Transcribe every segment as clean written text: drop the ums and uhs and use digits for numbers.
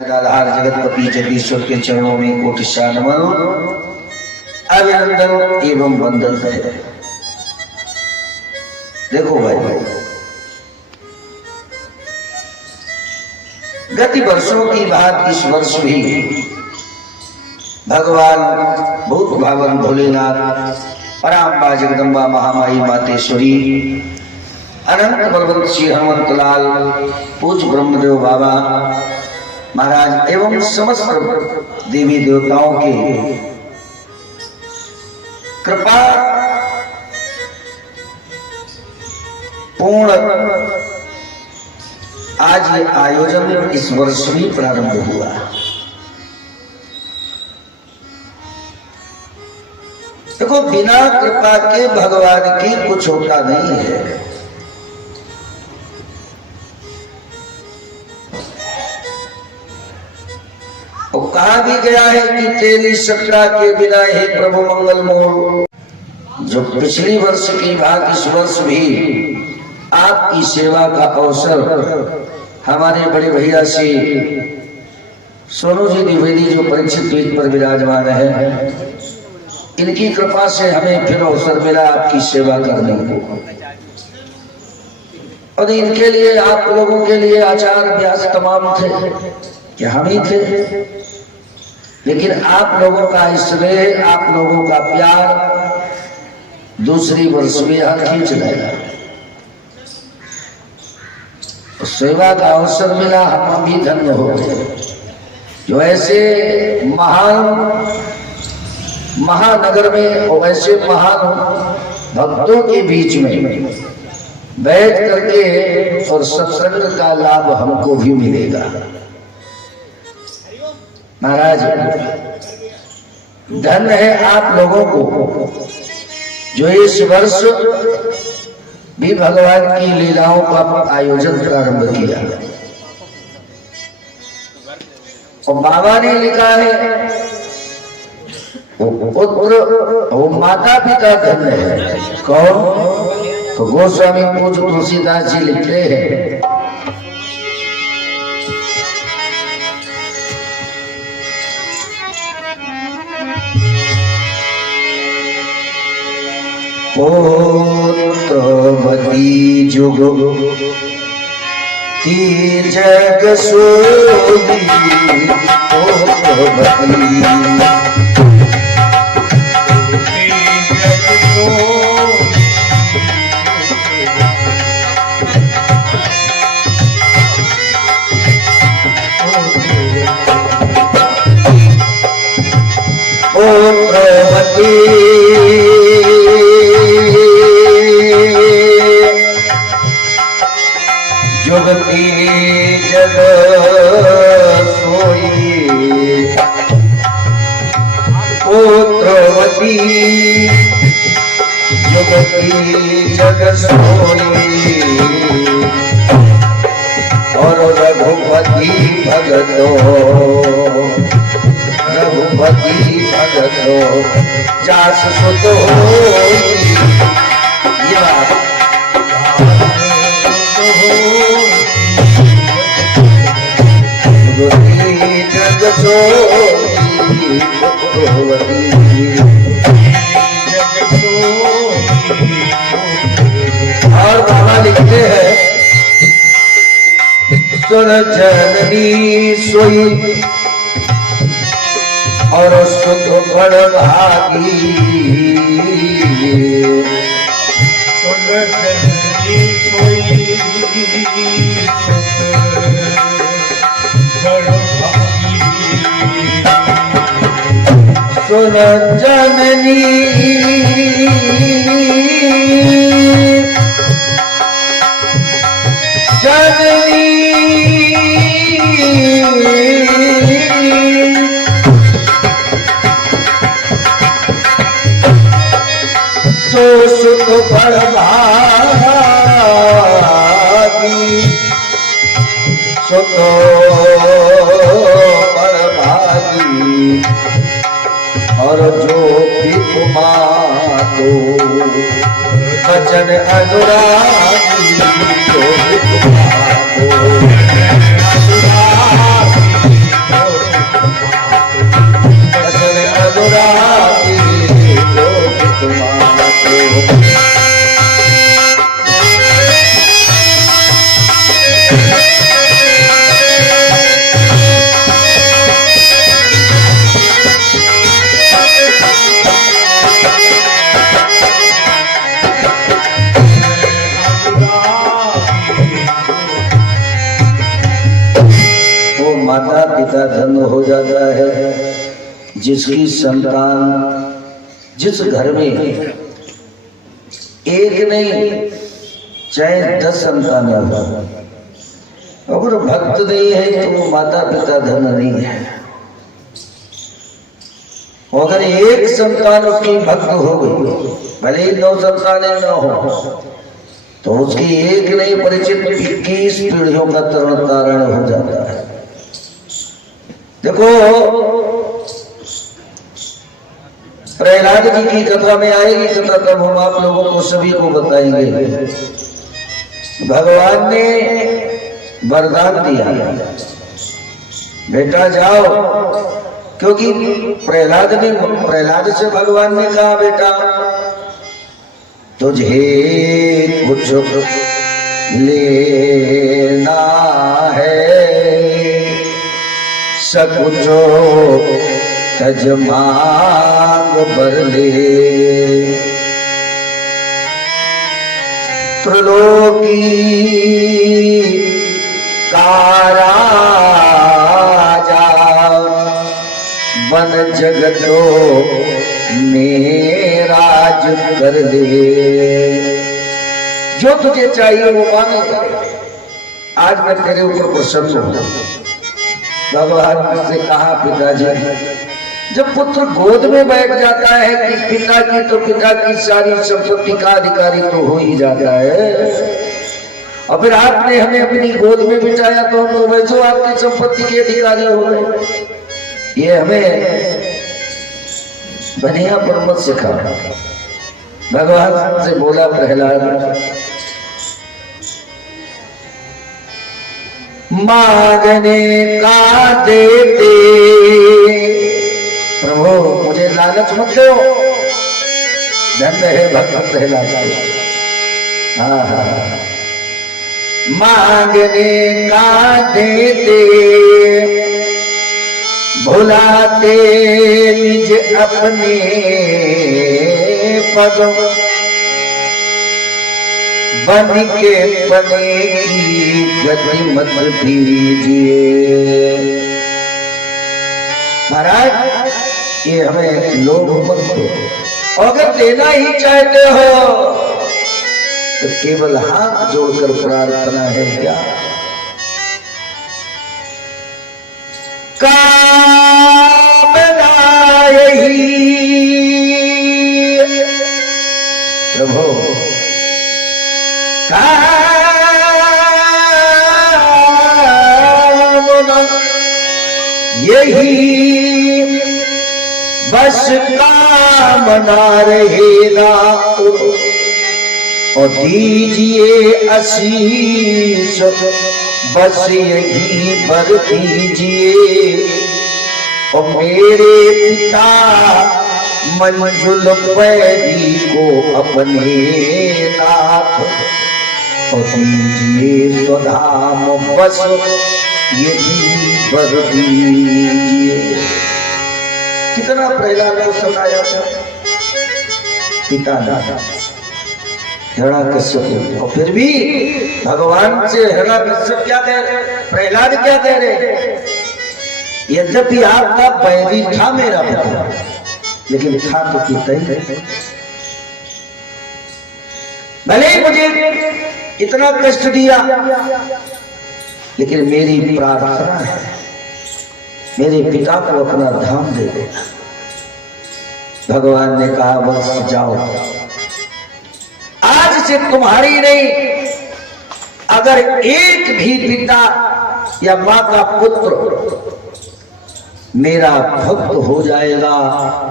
आधार जगतपति जगदीश्वर के चरणों में कोटिशा नमन अभिनंदन एवं वंदन है। देखो भाई, गति वर्षों की बात इस वर्ष भी भगवान भूत भावन भोलेनाथ पराम्बा जगदम्बा महामाई मातेश्वरी अनंत बलवंत श्री हनुमंत लाल पूज्य ब्रह्मदेव बाबा महाराज एवं समस्त देवी देवताओं के कृपा पूर्ण आज ये आयोजन इस वर्ष भी प्रारंभ हुआ। देखो, बिना कृपा के भगवान की कुछ होता नहीं है। और कहा भी गया है कि तेरी सत्ता के बिना हे प्रभु मंगल मोल। जो पिछली वर्ष की बात इस वर्ष भी आपकी सेवा का अवसर हमारे बड़े भैया से सोनू जी द्विवेदी जो परीक्षित पीठ पर विराजमान है, इनकी कृपा से हमें फिर अवसर मिला आपकी सेवा करने को। और इनके लिए, आप लोगों के लिए आचार व्यास तमाम थे कि हम ही थे, लेकिन आप लोगों का स्नेह, आप लोगों का प्यार दूसरी वर्ष में हाथ खींच रहा। सेवा का अवसर मिला, हम भी धन्य हो गए। जो ऐसे महानगर में और ऐसे महान भक्तों के बीच में बैठ करके और सत्संग का लाभ हमको भी मिलेगा। महाराज, धन्य है आप लोगों को जो इस वर्ष भी भगवान की लीलाओं का आयोजन प्रारंभ किया। और बाबा ने लिखा है वो माता पिता धन्य है। कौन? तो गोस्वामी पूज्य तुलसीदास जी लिखते हैं, पुत्रवती जुग की जग सोई पुत्रवती जुगती जग सोई पुत्रवती जुगती जग सोई और रघुपति भगतो जास सुतो जग और बाबा लिखते हैं, सुन जननी सोई और सुख बड़ भागी। सुन जननी सोई सुन जननी जननी सो सुख बड़ भागी। सुख बड़ भागी और जो भी कुमारो भजन अनुरागी, जो भी कुमारो जाता है जिसकी संतान, जिस घर में एक नहीं चाहे 10 संतानें हो, अगर भक्त नहीं है तो वो माता पिता धन नहीं है। अगर एक संतान उसकी भक्त हो गई, भले ही 9 संतानें न हो, तो उसकी एक नहीं परिचित 21 पीढ़ियों का तरण तारण हो जाता है। देखो प्रहलाद जी की कथा में आएगी कथा, तब हम आप लोगों को सभी को बताएंगे। भगवान ने वरदान दिया, बेटा जाओ, क्योंकि प्रहलाद से भगवान ने कहा बेटा तुझे कुछ लेना है, सकुचो तज मांग भर ले। त्रिलोकी का राजा वन जगतो में राज कर ले। जो तुझे चाहिए वो मांगे, आज मैं तेरे ऊपर प्रसन्न हूं। भगवान से कहा पिताजी, जब पुत्र गोद में बैठ जाता है कि पिता की, तो पिता की सारी संपत्ति का अधिकारी तो हो ही जाता है, और फिर आपने हमें अपनी गोद में बिठाया तो हम तो वैसे आपकी संपत्ति के अधिकारी हो गए। ये हमें बनिया पर मत सिखा। भगवान से बोला प्रहलाद, मांगने का देते प्रभु, मुझे लालच मत दो। धन है भक्त प्रहलाद। मांगने का देते भुलाते निज अपने पद, बन के बने की गति मत दीजिए। महाराज ये हमें लोभ मत दो, अगर देना ही चाहते हो तो केवल हाथ जोड़कर प्रार्थना है क्या? कामना यही प्रभु, कामना यही बस कामना रहेगा, और दीजिए आशीष बस यही बर दीजिए। और मेरे पिता मंजुल पैरी को अपने नाथ, और दीजिए स्वधाम बस यही बर दीजिए। कितना प्रहलाद को सताया था पिता दादा हिरण्यकश्यप, और फिर भी भगवान से हिरण्यकश्यप क्या कह रहे, प्रहलाद क्या कह रहे, यद्यपि आपका बैरी था मेरा पिता, लेकिन था तो पिता ही। भले ही मुझे इतना कष्ट दिया, लेकिन मेरी प्रार्थना है मेरे पिता को अपना धाम दे देना। भगवान ने कहा बस जाओ, आज से तुम्हारी नहीं, अगर एक भी पिता या मां का पुत्र मेरा भक्त हो जाएगा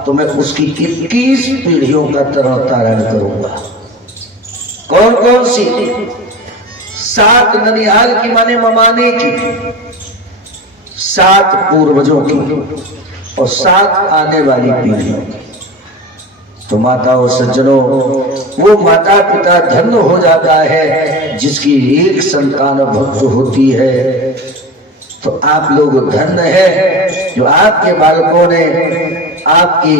तो मैं उसकी 21 पीढ़ियों का तरह तारण करूंगा। कौन कौन सी? 7 ननिहाल की माने ममाने की, 7 पूर्वजों की, और 7 आने वाली पीढ़ियों की। तो माताओं सज्जनों, वो माता पिता धन्य हो जाता है जिसकी एक संतान भक्त होती है। तो आप लोग धन्य है जो आपके बालकों ने आपकी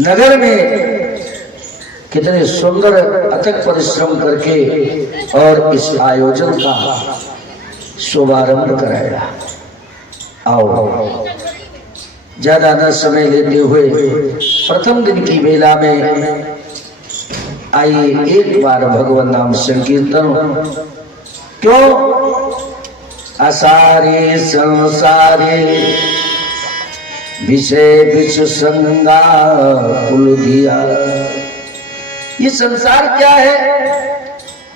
नगर में कितने सुंदर अथक परिश्रम करके और इस आयोजन का शुभारंभ कराया। आओ ज्यादा न समय लेते हुए प्रथम दिन की बेला में आइए एक बार भगवान नाम संकीर्तन। क्यों? असारे संसारे विषय विश्व संगा कुल दिया। ये संसार क्या है?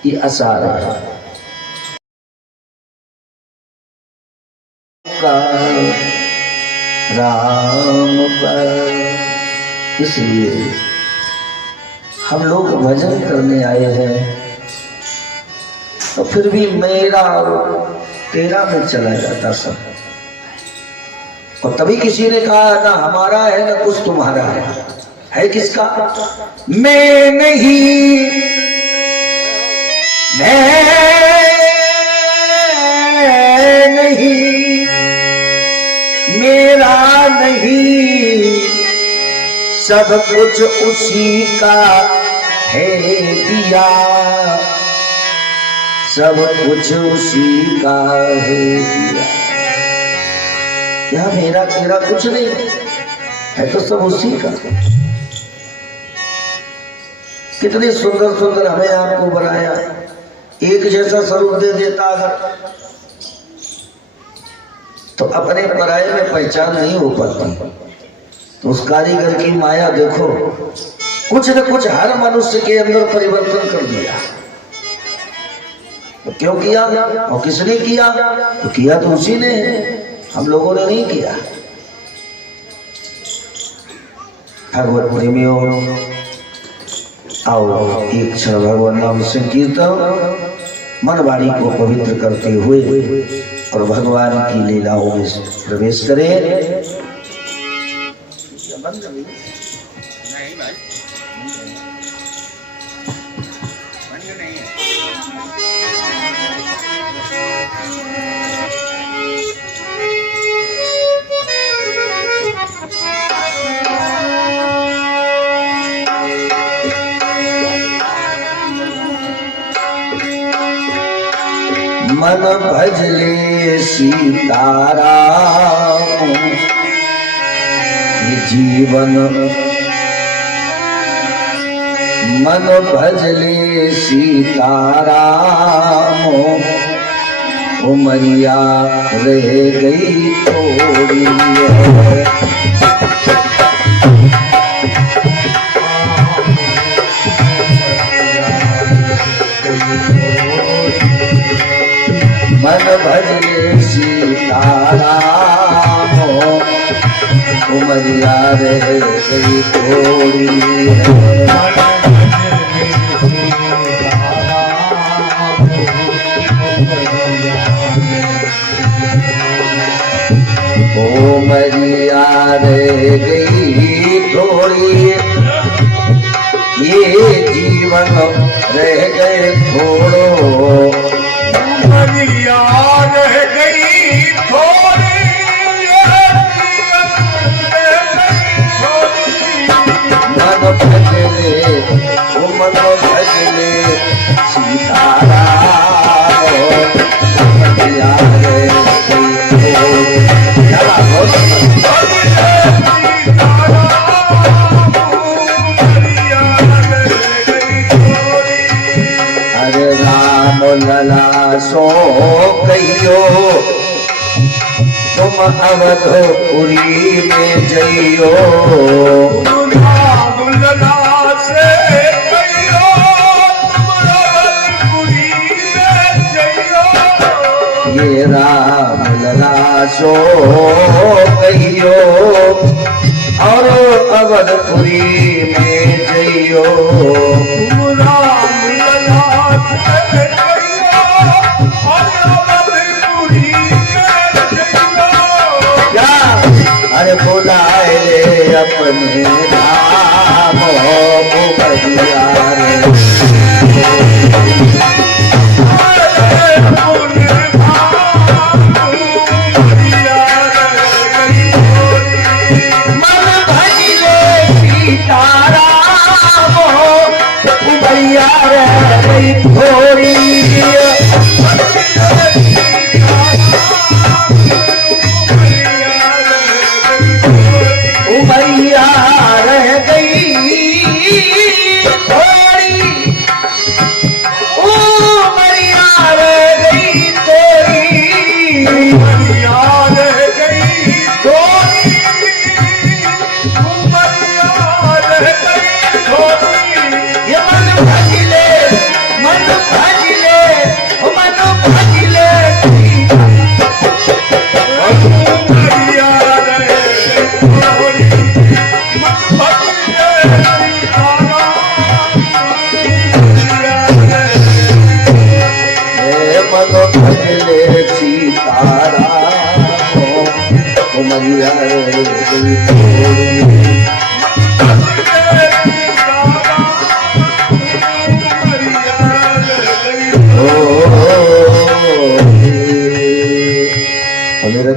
ये असार है राम पर। इसलिए हम लोग भजन करने आए हैं तो फिर भी मेरा और तेरा में चला जाता सब। और तभी किसी ने कहा ना हमारा है ना कुछ तुम्हारा है किसका? मैं नहीं, मैं नहीं, मेरा नहीं, सब कुछ उसी का है दिया, सब कुछ उसी का है दिया। यहाँ मेरा तेरा कुछ नहीं है, तो सब उसी का। कितने सुंदर सुंदर हमें आपको बनाया, एक जैसा स्वरूप दे देता अगर तो अपने पराये में पहचान नहीं हो पाती। तो उस कारीगर की माया देखो, कुछ न कुछ हर मनुष्य के अंदर परिवर्तन कर दिया। तो क्यों किया और किसने किया? तो किया तो उसी ने, हम लोगों ने नहीं किया। भगवत प्रेमियों, आओ एक क्षण भगवान नाम संकीर्तन मन वाणी को पवित्र करते हुए और भगवान की लीलाओं में प्रवेश करें। मन भजले सीताराम जीवन, मन भजले सीताराम उमरिया रह गई थोड़ी है। मन भजले सीताराम उमरिया रह गई थोड़ी है। उमरिया रह गई थोड़ी, ये जीवन रह गए थोड़ो। उमरिया रह गई थोड़ी, मन भजले मन भजले सीताराम उमरिया रह गई हरे राम लला सो कहियो, तुम अवधपुरी में जइयो। राम लला से कहियो, तुम अवधपुरी में जइयो। ये राम लला सो कहियो और अवधपुरी में जइयो। राम लला से कहियो और अवधपुरी में जइयो। क्या अरे बुलाए रे अपने राम उमरिया रे। उमरिया रह गई थोड़ी,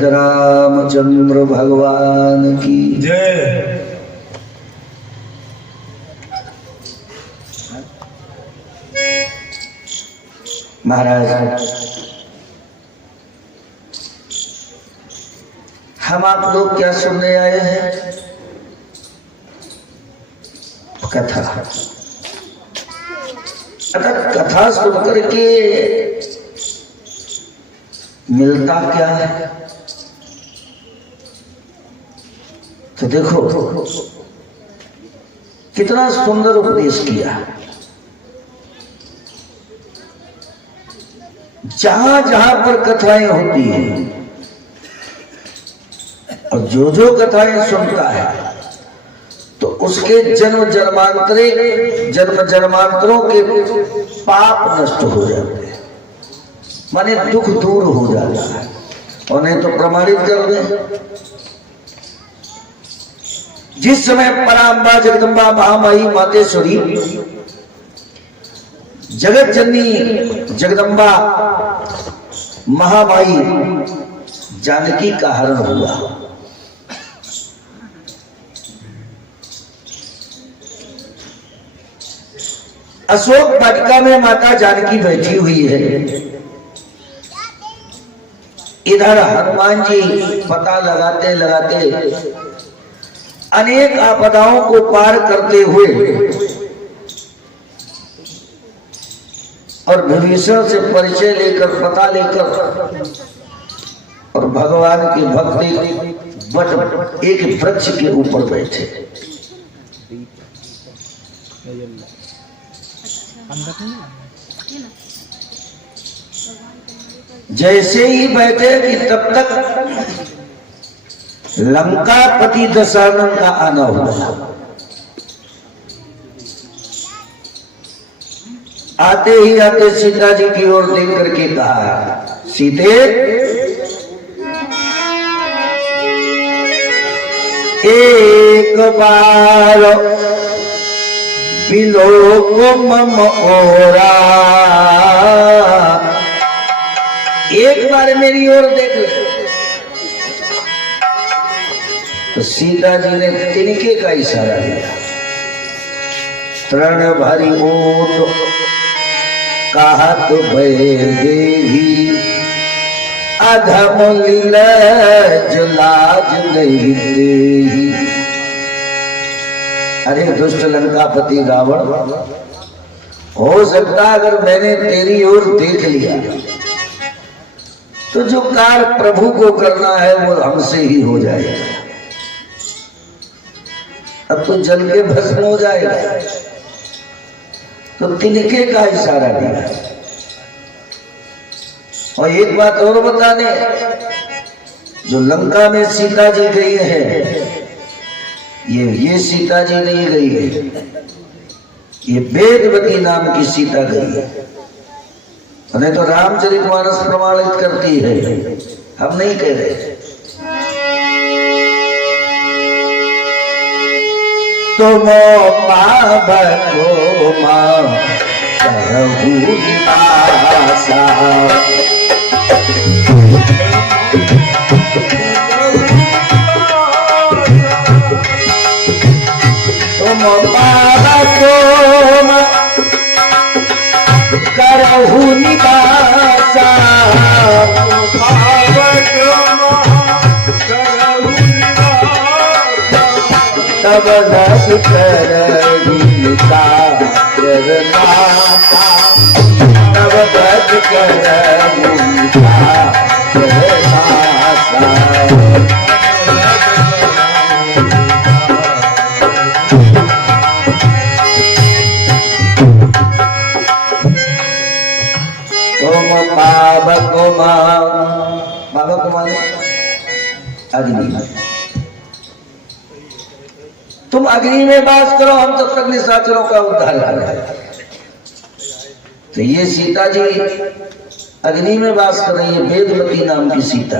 रामचंद्र भगवान की जय। महाराज, हम आप लोग क्या सुनने आए हैं? कथा। अगर कथा सुनकर के मिलता क्या है? तो देखो कितना सुंदर उपदेश किया। जहां जहां पर कथाएं होती हैं और जो जो कथाएं सुनता है तो उसके जन्म जन्मांतरों के पाप नष्ट हो जाते हैं, माने दुख दूर हो जाता है। और नहीं तो प्रमाणित कर दे, जिस समय पराम्बा जगदम्बा महामाई मातेश्वरी जगत जननी जगदम्बा महामाई जानकी का हरण हुआ, अशोक वाटिका में माता जानकी बैठी हुई है। इधर हनुमान जी पता लगाते लगाते अनेक आपदाओं को पार करते हुए और विभीषण से परिचय लेकर पता लेकर और भगवान की भक्ति बट एक वृक्ष के ऊपर बैठे। जैसे ही बैठे कि तब तक लंकापति दशरथ का आना हुआ। आते ही आते सीता जी की ओर देख करके कहा, सीते एक बार बिलोक मम ओरा, एक बार मेरी ओर देख ले। तो सीता जी ने तिनके का इशारा दिया। तृण भारी ओट कहा तो भय देवी, अधम लीलज लाज नहीं देही। अरे दुष्ट लंकापति रावण, हो सकता अगर मैंने तेरी ओर देख लिया तो जो कार्य प्रभु को करना है वो हमसे ही हो जाएगा। अब तो जल के भस्म हो जाएगा। तो तिनके का इशारा दिया। और एक बात और बताने, जो लंका में सीता जी गई है, ये सीता जी नहीं गई है, ये वेदवती नाम की सीता गई है। नहीं तो रामचरितमानस प्रमाणित करती है, हम नहीं कह रहे। तुम पावको मां कहूँ आशा, तुम पावको मां करहु निवासा, तब न करहिता जगन्नाथा, तब बद करहिता जगन्नाथा। बाबा को मानो अग्नि, तुम अग्नि में वास करो, हम तब तक निशाचरों का उद्धार करें। तो ये सीता जी अग्नि में वास कर रही है, वेदवती नाम की सीता।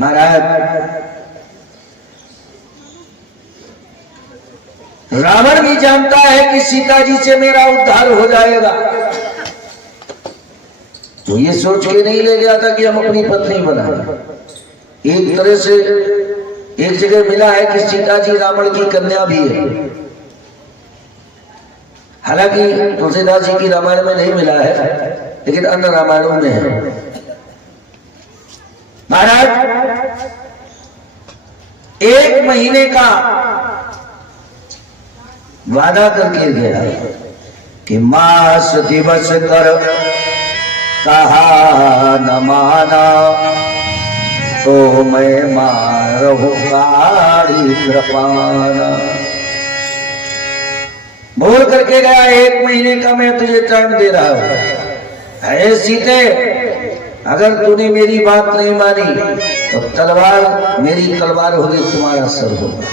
महाराज रावण भी जानता है कि सीता जी से मेरा उद्धार हो जाएगा, तो ये सोच के नहीं ले गया था कि हम अपनी पत्नी बनाए। एक तरह से एक जगह मिला है कि सीता जी रावण की कन्या भी है, हालांकि तुलसीदास जी की रामायण में नहीं मिला है, लेकिन अन्य रामायणों में है। महाराज 1 महीने का वादा करके गया कि मास दिवस कर कहा न माना, तो मैं मारहु काढ़ी कृपाना। बोल करके गया 1 महीने का मैं तुझे टाइम दे रहा हूं। है सीते, अगर तूने मेरी बात नहीं मानी तो तलवार, मेरी तलवार होगी, तुम्हारा सर होगा।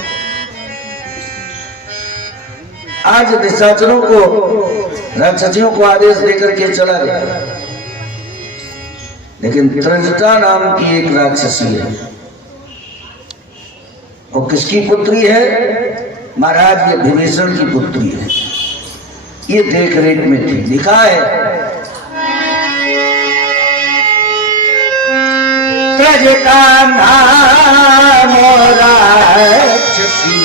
आज निशाचरों को, राक्षसियों को आदेश देकर के चला गया, लेकिन त्रिजटा नाम की एक राक्षसी है। वो किसकी पुत्री है? महाराज ये विभीषण की पुत्री है। ये देख रेख में थी, लिखा है त्रिजटा नाम राक्षसी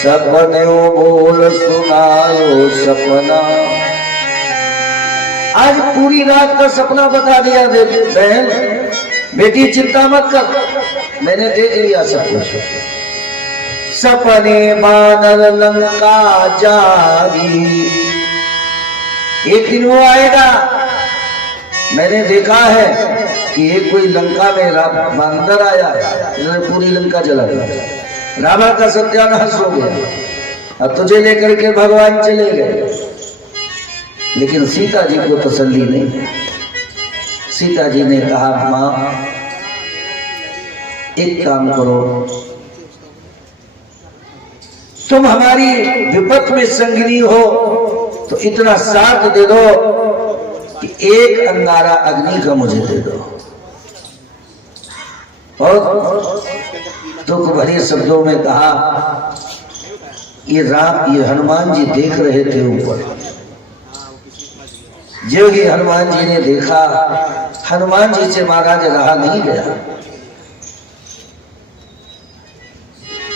सपने बोल सुनायो सपना। आज पूरी रात का सपना बता दिया बहन, बेटी चिंता मत कर, मैंने देख लिया सब कुछ। सपने बानर लंका जारी, एक दिन वो आएगा, मैंने देखा है कि एक कोई लंका में बांदर आया, इन्होंने पूरी लंका जला दिया, रावण का सत्यानाश हो गया। अब तुझे लेकर के भगवान चले गए, लेकिन सीता जी को तसल्ली नहीं। सीता जी ने कहा, मां एक काम करो, तुम हमारी विपत में संगिनी हो तो इतना साथ दे दो कि एक अंगारा अग्नि का मुझे दे दो। और दुख भरे शब्दों में कहा, ये हनुमान जी देख रहे थे ऊपर। जो ही हनुमान जी ने देखा, हनुमान जी से महाराज रहा नहीं गया,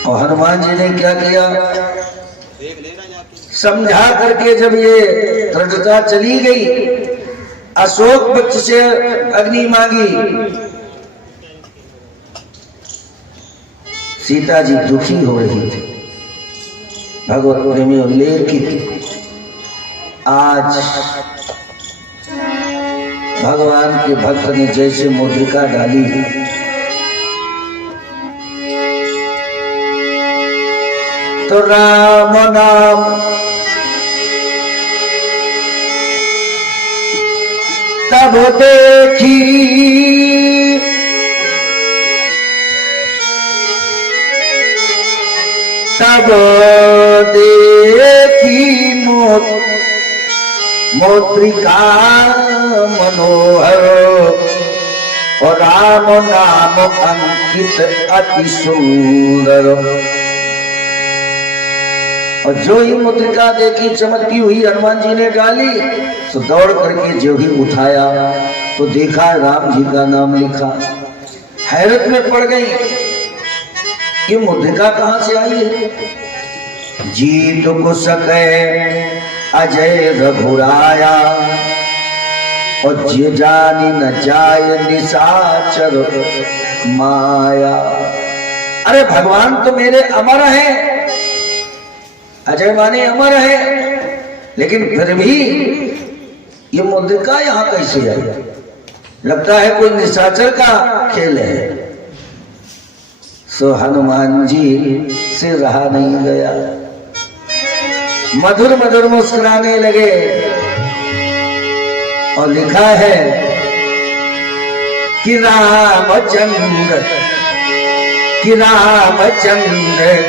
और हनुमान जी ने क्या किया, समझा करके जब ये त्रिजटा चली गई, अशोक वृक्ष से अग्नि मांगी। सीता जी दुखी हो रही थी, भगवत प्रेमी उल्लेख की। आज भगवान के भक्त ने जैसे मुद्रिका डाली, तो राम नाम तब देखी, तब देखी मुद्रिका मनोहर, और राम नाम अंकित अति सुंदर। और जो ही मुद्रिका देखी चमकती हुई हनुमान जी ने डाली, तो दौड़ करके जो ही उठाया तो देखा राम जी का नाम लिखा। हैरत में पड़ गई, ये मुद्रिका कहां से आई है? जीत को सके अजय रघुराया, और जे जानी न जाय निशाचर माया। अरे भगवान तो मेरे अमर है, अजय माने अमर है, लेकिन फिर भी ये मुद्रिका यहां कैसे आई? लगता है कोई निशाचर का खेल है। सो हनुमान जी से रहा नहीं गया, मधुर मधुर मुस्कुराने लगे और लिखा है कि रामचंद्र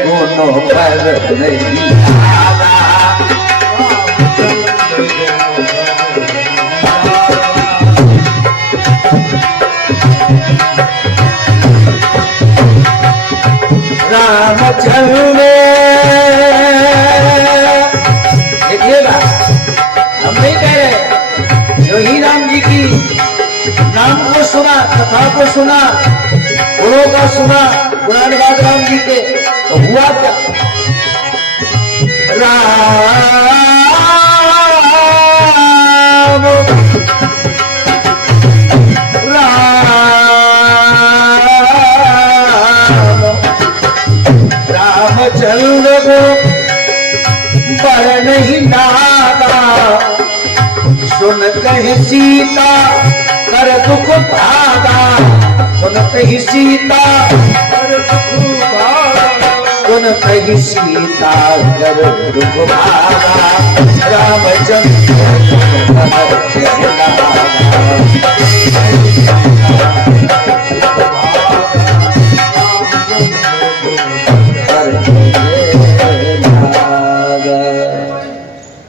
गुणों पर नहीं आगा। रामचंद्र देखिएगा, हम नहीं कह रहे, जो ही राम जी की नाम को सुना, कथा को सुना, गुणों का सुना, गुणानुवाद राम जी के, तो हुआ क्या? राम रामचंद्र को बर नहीं नागा, सुन कहीं सीता कर दुख भागा, सुन कहीं सीता कर दुख भागा, सुन कहीं सीता कर दुख भागा, रामचंद्र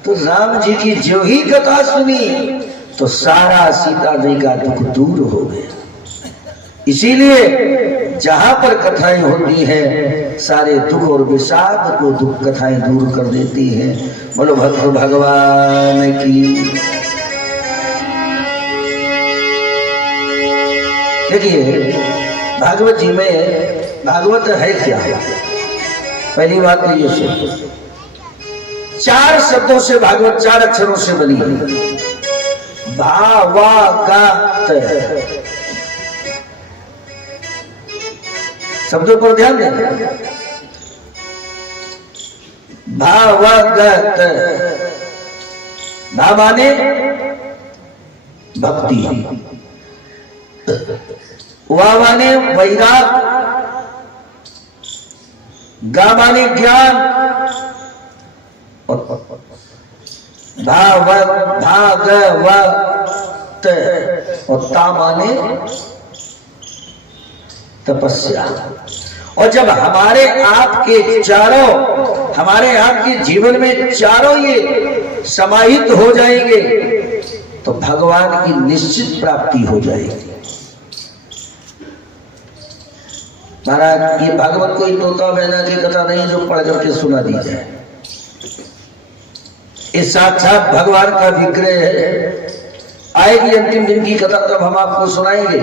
तो राम जी की जो ही कथा सुनी तो सारा सीता जी का दुख दूर हो गया। इसीलिए जहां पर कथाएं होती हैं सारे दुख और विषाद को दुख कथाएं दूर कर देती हैं। बोलो भक्त भगवान की। देखिए भागवत जी में, भागवत है क्या? पहली बात तो ये सुनो, 4 शब्दों से भागवत, 4 अक्षरों से बनी है। भावागत शब्दों पर ध्यान दें। भावागत, भा माने भक्ति, वा माने वैराग, गा माने ज्ञान, भागवत और ता माने तपस्या। और जब हमारे आपके चारों, हमारे आपके जीवन में चारों ये समाहित हो जाएंगे तो भगवान की निश्चित प्राप्ति हो जाएगी। महाराज ये भागवत कोई तोता मैना की कथा नहीं जो पढ़ करके सुना दी जाए, ये साक्षात भगवान का विग्रह है। आएगी अंतिम दिन की कथा तब हम आपको सुनाएंगे।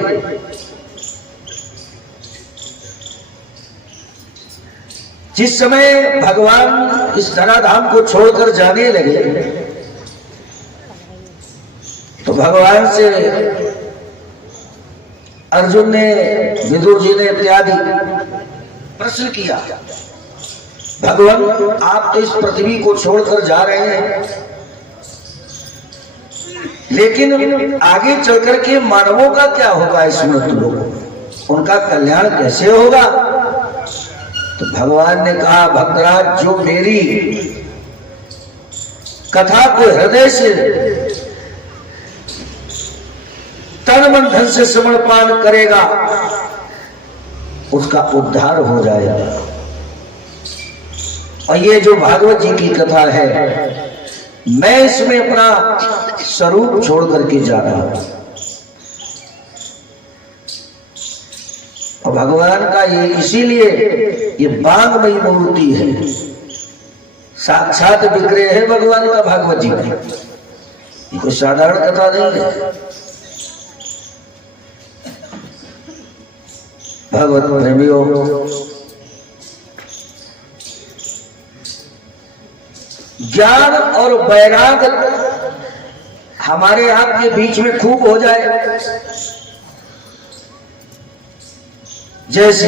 जिस समय भगवान इस धराधाम को छोड़कर जाने लगे तो भगवान से अर्जुन ने, विदुर जी ने इत्यादि प्रश्न किया, भगवान आप तो इस पृथ्वी को छोड़कर जा रहे हैं, लेकिन आगे चलकर के मानवों का क्या होगा? इस मृत्यु लोग उनका कल्याण कैसे होगा? तो भगवान ने कहा, भक्तराज जो मेरी कथा को हृदय से तन मन धन से समर्पण करेगा उसका उद्धार हो जाएगा। और ये जो भागवत जी की कथा है, मैं इसमें अपना स्वरूप छोड़ करके जा रहा हूं। और भगवान का ये इसीलिए ये बांगमयी मूर्ति है, साक्षात विग्रह है भगवान का भागवत जी की। ये कोई साधारण कथा नहीं है। भगवत प्रेमियों, ज्ञान और वैराग हमारे आपके बीच में खूब हो जाए। जैसे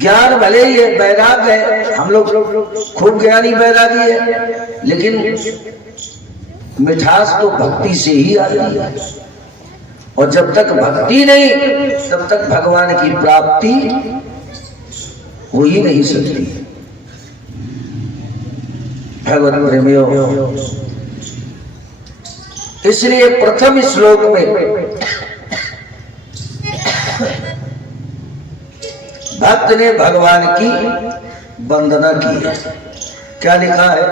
ज्ञान भले ही है, वैराग है, हम लोग खूब ज्ञानी वैरागी है, लेकिन मिठास तो भक्ति से ही आती है। और जब तक भक्ति नहीं तब तक भगवान की प्राप्ति हो ही नहीं सकती। भगवत प्रेमियों, इसलिए प्रथम श्लोक में भक्त ने भगवान की वंदना की है। क्या लिखा है?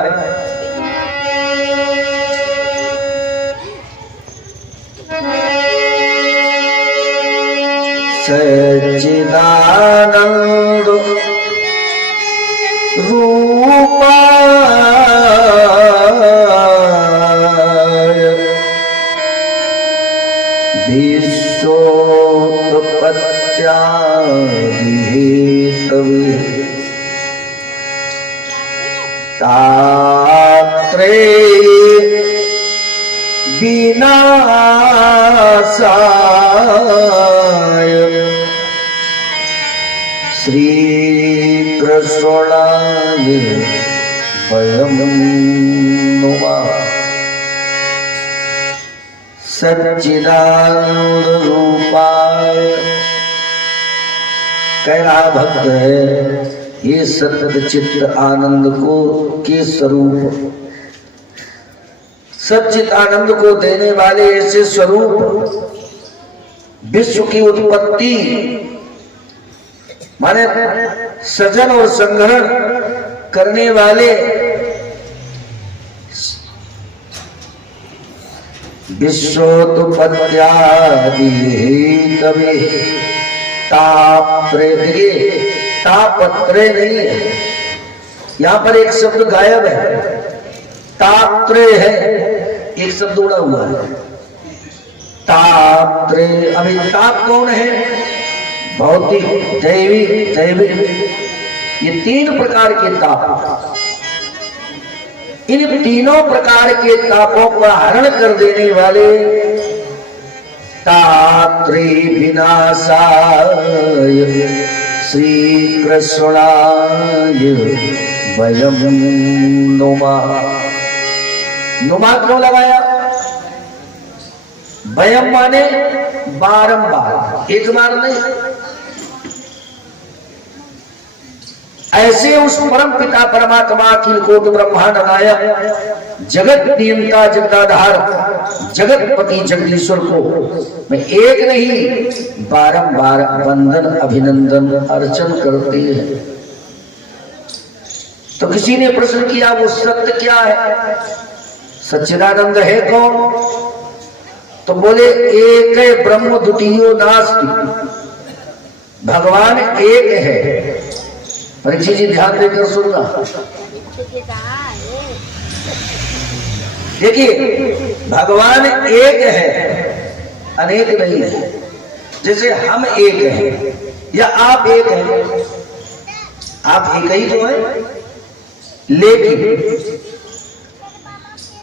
सच्चिदानंद रूपाय विश्वोत्पत्त्यादिहेतवे तात्रेय विनाशाय श्री कृष्णाय वयं नुमः। सच्चिदानंद रूपाय कह रहा भक्त है, ये सत्य चित्त आनंद को के स्वरूप, सच्चित आनंद को देने वाले ऐसे स्वरूप, विश्व की उत्पत्ति माने सृजन और संग्रहण करने वाले, विश्वोत्पत्त्यादिहेतवे तात्रेय। देखिए तापत्रेय नहीं है, यहां पर एक शब्द गायब है, तात्रेय है, एक शब्द उड़ा हुआ है तात्रेय। अभी ताप कौन है? भौतिक, दैविक, दैविक, ये तीन प्रकार के ताप। इन तीनों प्रकार के तापों का हरण कर देने वाले तात्रेय विनाशाय श्री कृष्णाय वयं नुमः। नुमा क्यों लगाया? वयम माने बारंबार, एक बार नहीं। ऐसे उस परम पिता परमात्मा अखिल कोट ब्रह्मांड नायक जगत नियंता जगदाधार जगतपति जगदीश्वर को मैं एक नहीं बारंबार वंदन अभिनंदन अर्चन करती है। तो किसी ने प्रश्न किया वो सत्य क्या है? सच्चिदानंद है कौन? तो बोले एक है ब्रह्म द्वितीयो नास्ति, भगवान एक है। परीक्षित जी ध्यान देकर सुनना। देखिए भगवान एक है, अनेक नहीं है। जैसे हम एक हैं या आप एक हैं, आप एक ही तो है, लेकिन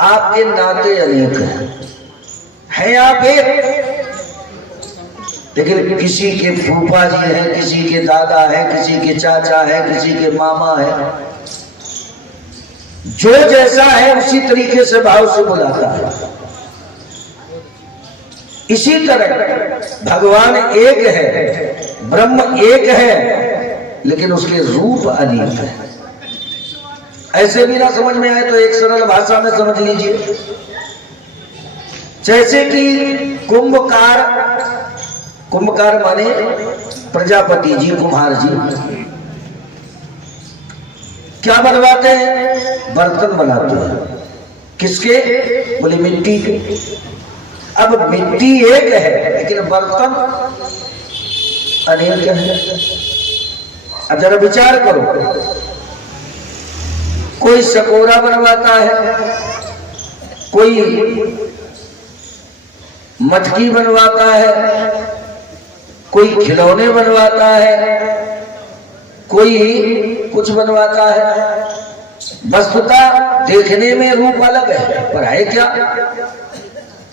आपके नाते अनेक हैं आप एक। लेकिन किसी के फूफा जी हैं, किसी के दादा है, किसी के चाचा है, किसी के मामा है, जो जैसा है उसी तरीके से भाव से बुलाता है। इसी तरह भगवान एक है, ब्रह्म एक है, लेकिन उसके रूप अनेक है। ऐसे भी ना समझ में आए तो एक सरल भाषा में समझ लीजिए। जैसे कि कुंभकार माने प्रजापति जी, कुम्हार जी क्या बनवाते हैं? बर्तन बनाते हैं। किसके? बोले मिट्टी के। अब मिट्टी एक है लेकिन बर्तन अनेक है। अब जरा विचार करो, कोई सकोरा बनवाता है, कोई मटकी बनवाता है, कोई खिलौने बनवाता है, कोई कुछ बनवाता है। वस्तुतः देखने में रूप अलग है, पर है क्या?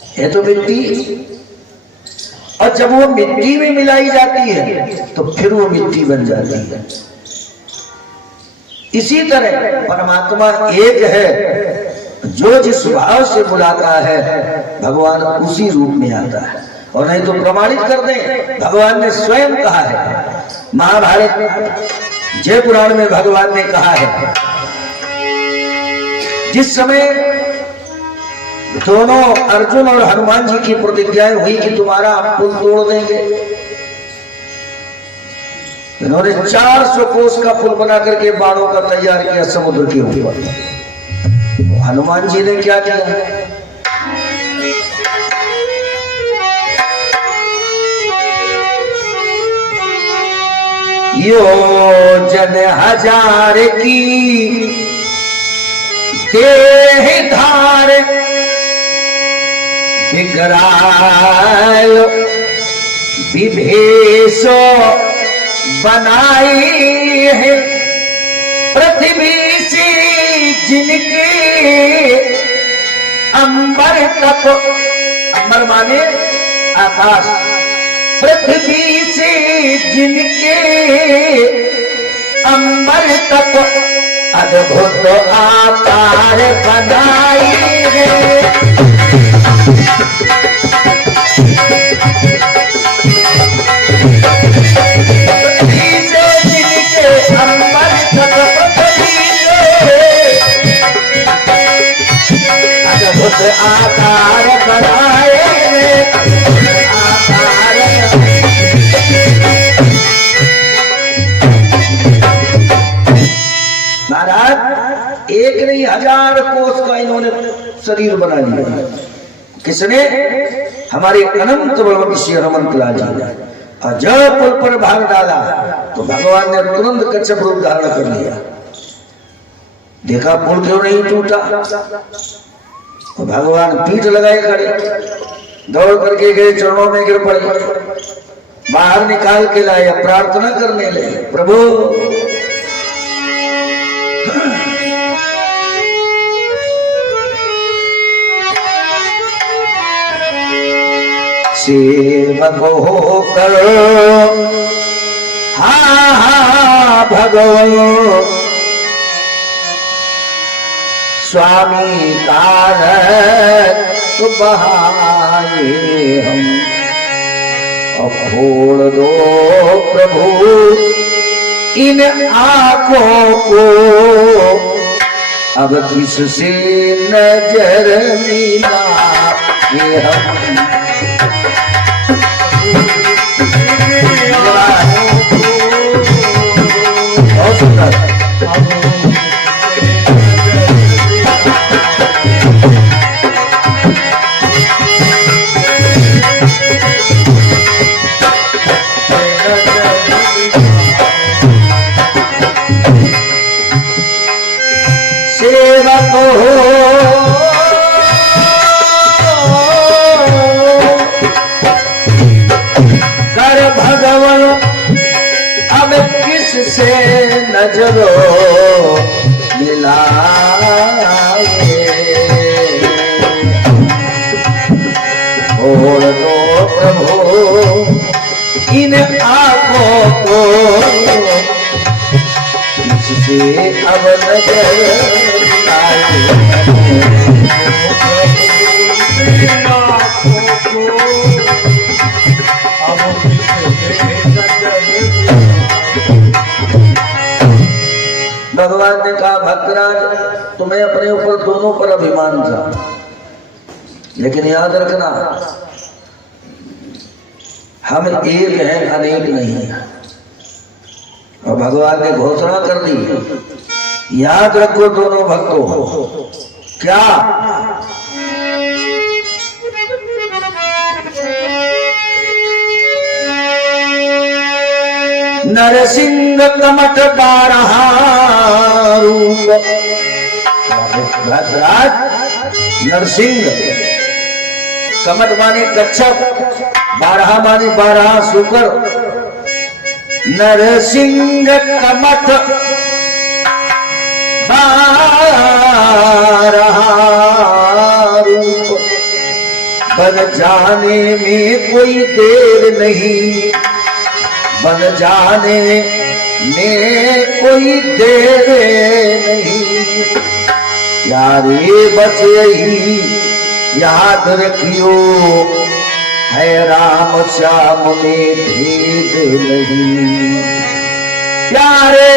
है तो मिट्टी। और जब वो मिट्टी में मिलाई जाती है तो फिर वो मिट्टी बन जाती है। इसी तरह परमात्मा एक है, जो जिस भाव से बुलाता है भगवान उसी रूप में आता है। और नहीं तो प्रमाणित कर दें, भगवान ने स्वयं कहा है, महाभारत जय पुराण में भगवान ने कहा है, जिस समय दोनों अर्जुन और हनुमान जी की प्रतिज्ञाएं हुई कि तुम्हारा हम पुल तोड़ देंगे, इन्होंने 400 कोस का पुल बना करके बाणों का तैयार किया समुद्र के ऊपर। हनुमान जी ने क्या किया, योजन हजार की देह धार विकराल विभेषो बनाई है, पृथ्वी से जिनके अंबर तक, अंबर माने आकाश, पृथ्वी से जिनके अंबर तक अद्भुत आकार बनाई है। आकार बनाए आकार। महाराज एक नहीं 1000 कोस का इन्होंने शरीर बना लिया। किसने? हमारे अनंत बलवंशी हनुमंत लाल जी। और जब पुल पर भाग डाला तो भगवान ने तुरंत कच्छप रूप धारण कर लिया। देखा पुल क्यों नहीं टूटा, तो भगवान पीठ लगाए खड़े, दौड़ करके गए, चरणों में गिर पड़े, बाहर निकाल के लाए, प्रार्थना करने लगे, प्रभु सेवक होकर हा भगवान स्वामी कारक बहाए हम, अब खोल दो प्रभु इन आंखों को, अब किससे नजर मिलाए हम। बहुत सुंदर। सेवक हो कर भगवान, अब किससे नजरो मिलाए, और दो प्रभु इन आंखों को, किससे अब नजर भगवान ने कहा, भक्तराज तुम्हें अपने ऊपर दोनों पर अभिमान था, लेकिन याद रखना हम एक हैं, अनेक नहीं है। और भगवान ने घोषणा कर दी, याद रखो दोनों भक्तों, क्या नरसिंह कमठ 12 रूप। भद्राज नरसिंह, कमठ माने कच्छप, 12 माने 12 शुकर, नरसिंह कमठ 12 रूप, बन जाने में कोई देर नहीं, बन जाने में कोई देर नहीं। यारे बस यही याद रखियो, है राम श्याम में भेद नहीं। प्यारे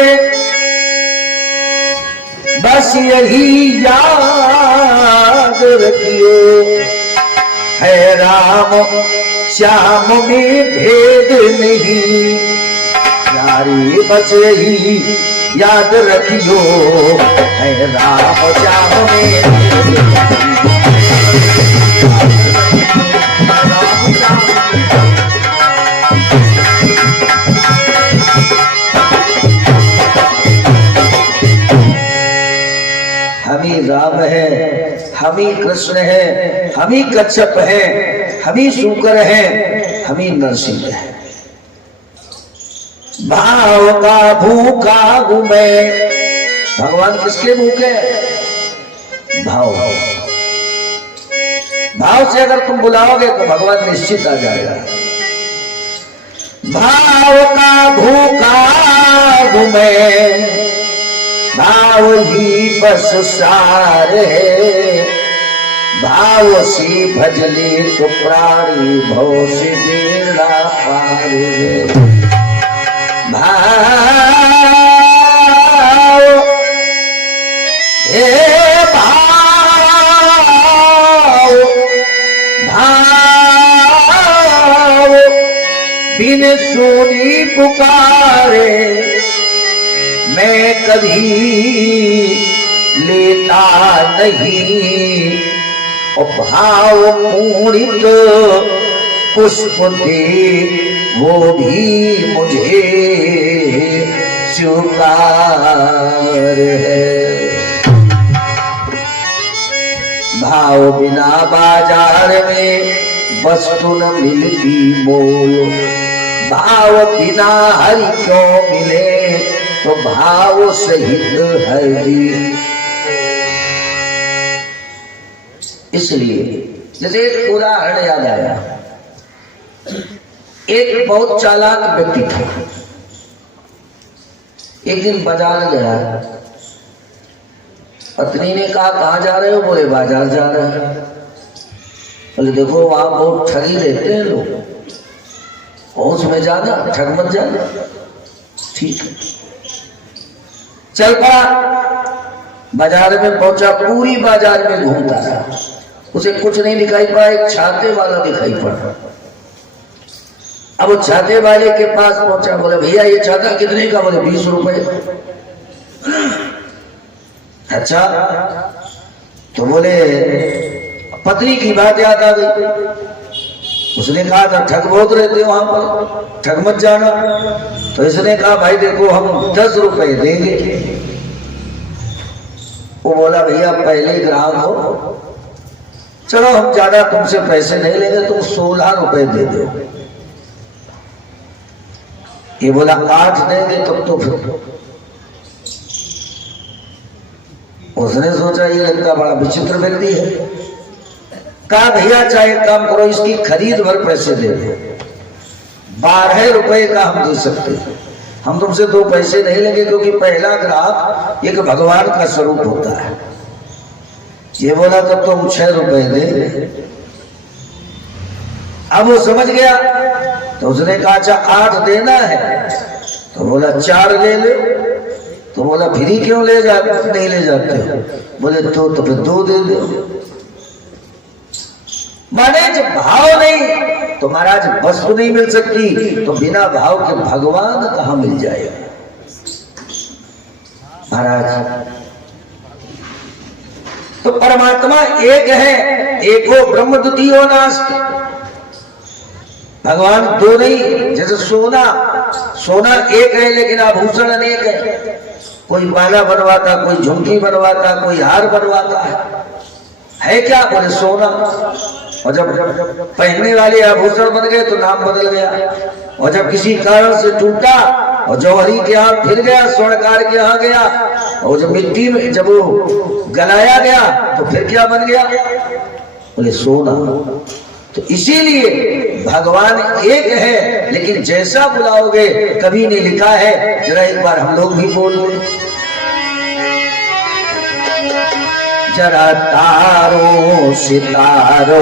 बस यही याद रखियो, है राम श्याम में भेद नहीं। प्यारे बस यही याद रखियो, है राम श्याम में भेद नहीं। हम ही राम है, हम ही कृष्ण है, हम ही कच्छप है, हम ही शूकर है, हम ही नरसिंह है। भाव का भूखा हूं मैं। भगवान किसके भूखे? भाव। भाव से अगर तुम बुलाओगे तो भगवान निश्चित आ जाएगा। भाव का भूखा हूं मैं, भाव ही बस सार है। भाव से भजले तो प्राणी भव से बेड़ा पार है। भाव हे भाव, भाव बिन सुनी पुकारे मैं कभी लेता नहीं। और भाव पूर्णित पुष्प दे वो भी मुझे स्वीकार है। भाव बिना बाजार में वस्तु न मिलती मोल। भाव बिना हरि क्यों मिले तो भाव सहित है जी। इसलिए जैसे एक उदाहरण याद आया। एक बहुत चालाक व्यक्ति था। एक दिन बाजार गया। पत्नी ने कहा कहाँ जा रहे हो? बोले बाजार जा रहे हैं। बोले देखो वहां बहुत ठगी देते हैं लोग, होश में जाना, ठग मत जाना। ठीक है, चल पड़ा। बाजार में पहुंचा, पूरी बाजार में घूमता रहा। उसे कुछ नहीं दिखाई पड़ा, एक छाते वाला दिखाई पड़ा। अब वो छाते वाले के पास पहुंचा। बोले भैया ये छाता कितने का? बोले 20 रुपए। अच्छा, तो बोले पत्नी की बात याद आ गई। उसने कहा था ठग बहुत रहते वहां पर, ठग मत जाना। तो इसने कहा भाई देखो हम 10 रुपए देंगे। वो बोला भैया पहले ग्राहक हो, चलो हम ज्यादा तुमसे पैसे नहीं लेंगे, तुम 16 रुपए दे दो। ये बोला 8 देंगे तब तो फिर। उसने सोचा ये लगता बड़ा विचित्र व्यक्ति है। कहा भैया चाहे काम करो, इसकी खरीद भर पैसे दे दो। 12 रुपए का हम दे सकते हैं, हम तुमसे 2 पैसे नहीं लेंगे, क्योंकि पहला ग्राहक एक भगवान का स्वरूप होता है। ये बोला तब तो हम 6 रुपए दे। अब वो समझ गया, तो उसने कहा अच्छा 8 देना है? तो बोला 4 ले ले। तो बोला फिर ही क्यों ले जाते, नहीं ले जाते हो? बोले तो फिर 2 दे दो। माने जब भाव नहीं तो महाराज वस्तु नहीं मिल सकती, तो बिना भाव के भगवान कहां मिल जाएगा महाराज? तो परमात्मा एक है, एको ब्रह्म द्वितीयो नास्ति। भगवान 2 नहीं। जैसे सोना एक है लेकिन आभूषण अनेक है। कोई माला बनवाता, कोई झुमकी बनवाता, कोई हार बनवाता है क्या? बोले सोना। और जब पहनने वाले आभूषण बन गए तो नाम बदल गया। और जब किसी कारण से टूटा और जौहरी के यहाँ फिर गया, स्वर्णकार के यहाँ गया, और जब मिट्टी में जब वो गलाया गया तो फिर क्या बन गया? बोले सोना। तो इसीलिए भगवान एक है, लेकिन जैसा बुलाओगे, कभी ने लिखा है, जरा एक बार हम लोग भी बोल लें, जरा तारो सितारो,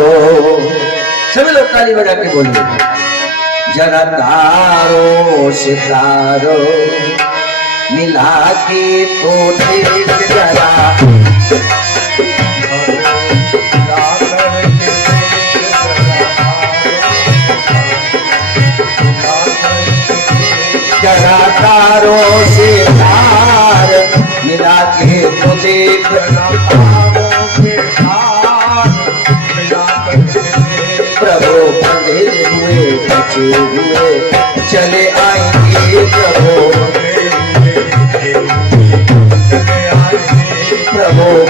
सभी लोग ताली बजा के बोलिए, जरा तारो सितारो मिला के तो देख जरा, जरा तारों से तार मिला के तो देख, प्रभु बंधे हुए बचे हुए चले आएंगे, प्रभु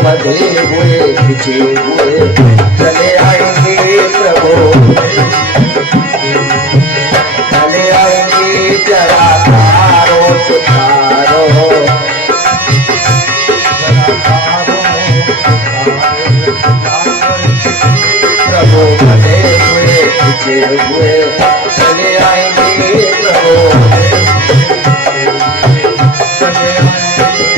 बंधे हुए खिंचे हुए चले आएंगे, प्रभु चले आएंगे, जरा तारो सितारो, प्रभु बंधे हुए खिंचे हुए चले आएंगे, प्रभु चले आएंगे।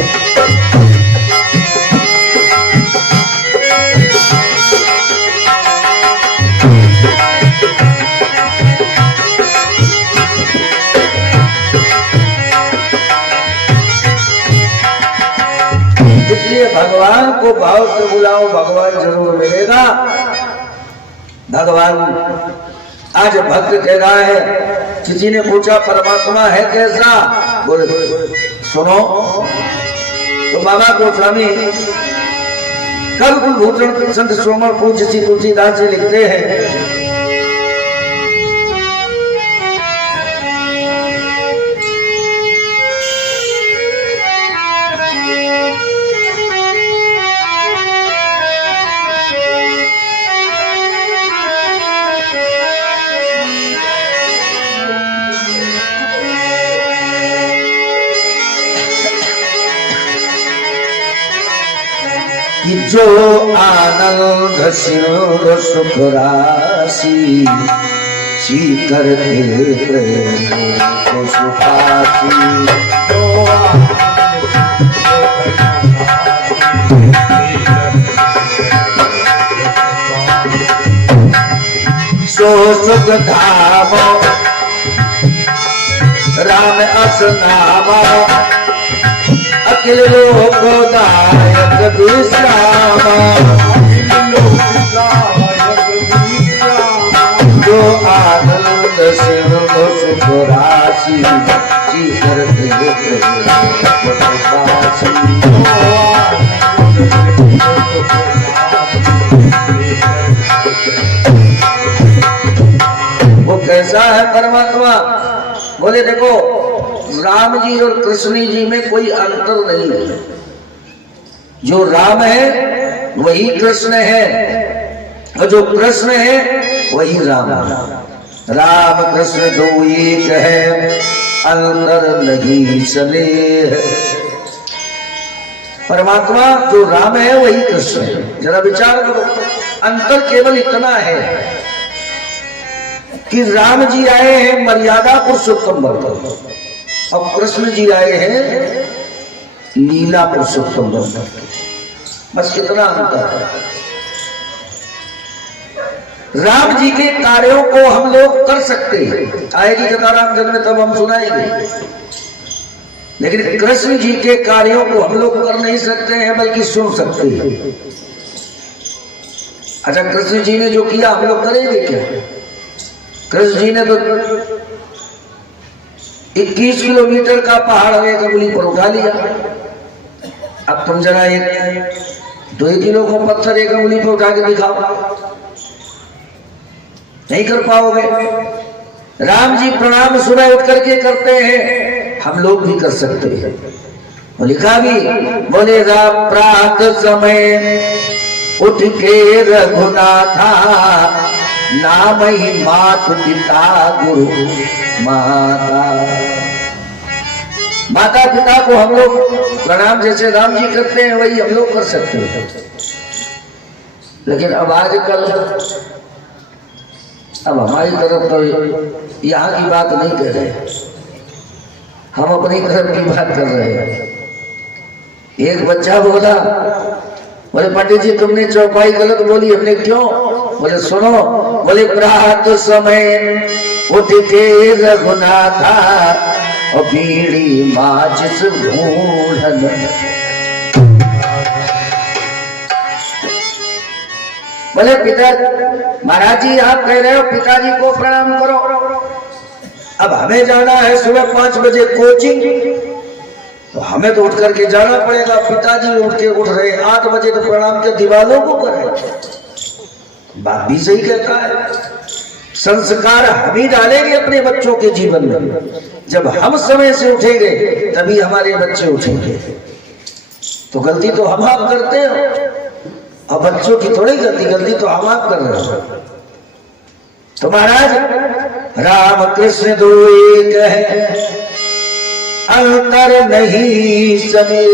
इसलिए भगवान को भाव से बुलाओ, भगवान जरूर मिलेगा। भगवान आज भक्त कह रहा है, किसी ने पूछा परमात्मा है कैसा, बोले सुनो, तो बाबा गोस्वामी कल कुलभूषण संत सोमर पूज्य श्री तुलसीदास जी लिखते हैं, कि जो आनंद सिंह सुख राशि सीकर को सुखासी, सो सुख धाम राम अस नाम, अखिल लोकदायक विश्राम, जो आनंद सिंह सुख राशि सीकर वो कैसा है परमात्मा, बोले देखो राम जी और कृष्ण जी में कोई अंतर नहीं है, जो राम है वही कृष्ण है और जो कृष्ण है वही राम है। राम कृष्ण दो एक है, अंतर नहीं सनेह। परमात्मा जो राम है वही कृष्ण है। जरा विचार करो, अंतर केवल इतना है कि राम जी आए हैं मर्यादा पुरुषोत्तम बनकर और कृष्ण जी आए हैं लीला पुरुषोत्तम बनकर, बस कितना अंतर है। राम जी के कार्यों को हम लोग कर सकते हैं, आएगी कथाराम जन्म में तब हम सुनाएंगे, लेकिन कृष्ण जी के कार्यों को हम लोग कर नहीं सकते हैं बल्कि सुन सकते हैं। अच्छा, कृष्ण जी ने जो किया हम लोग करेंगे क्या? कृष्ण जी ने तो 21 किलोमीटर का पहाड़ एक अंगुली पर उठा लिया। अब तुम जरा 2 किलो का पत्थर एक अंगुली पर उठा के दिखाओ, नहीं कर पाओगे। राम जी प्रणाम सुबह उठ करके करते हैं, हम लोग भी कर सकते हैं। और लिखा भी, बोले राम प्रात समय उठ के रघुनाथा, नाम ही मात पिता गुरु माता। माता पिता को हम लोग प्रणाम जैसे राम जी करते हैं वही हम लोग कर सकते हैं। लेकिन अब आजकल अब हमारी तरफ तो यहाँ की बात नहीं कर रहे, हम अपनी तरफ की बात कर रहे हैं। एक बच्चा बोला, बोले पंडित जी तुमने चौपाई गलत बोली। हमने क्यों? बोले सुनो, बोले प्रात समय उठ के रघुनाथा और बीड़ी माचिस ढूंढन। बोले पिता महाराज जी आप कह रहे हो पिताजी को प्रणाम करो। अब हमें जाना है सुबह 5 बजे कोचिंग, तो हमें तो उठ करके जाना पड़ेगा। पिताजी उठ रहे 8 बजे, तो प्रणाम के दीवालों को करें। बात भी सही कहता है। संस्कार हम ही डालेंगे अपने बच्चों के जीवन में। जब हम समय से उठेंगे तभी हमारे बच्चे उठेंगे। तो गलती तो हम आप करते हो, अब बच्चों की थोड़ी गलती तो हम आप कर रहे हो। तो महाराज राम कृष्ण दो एक है, अंतर नहीं समय।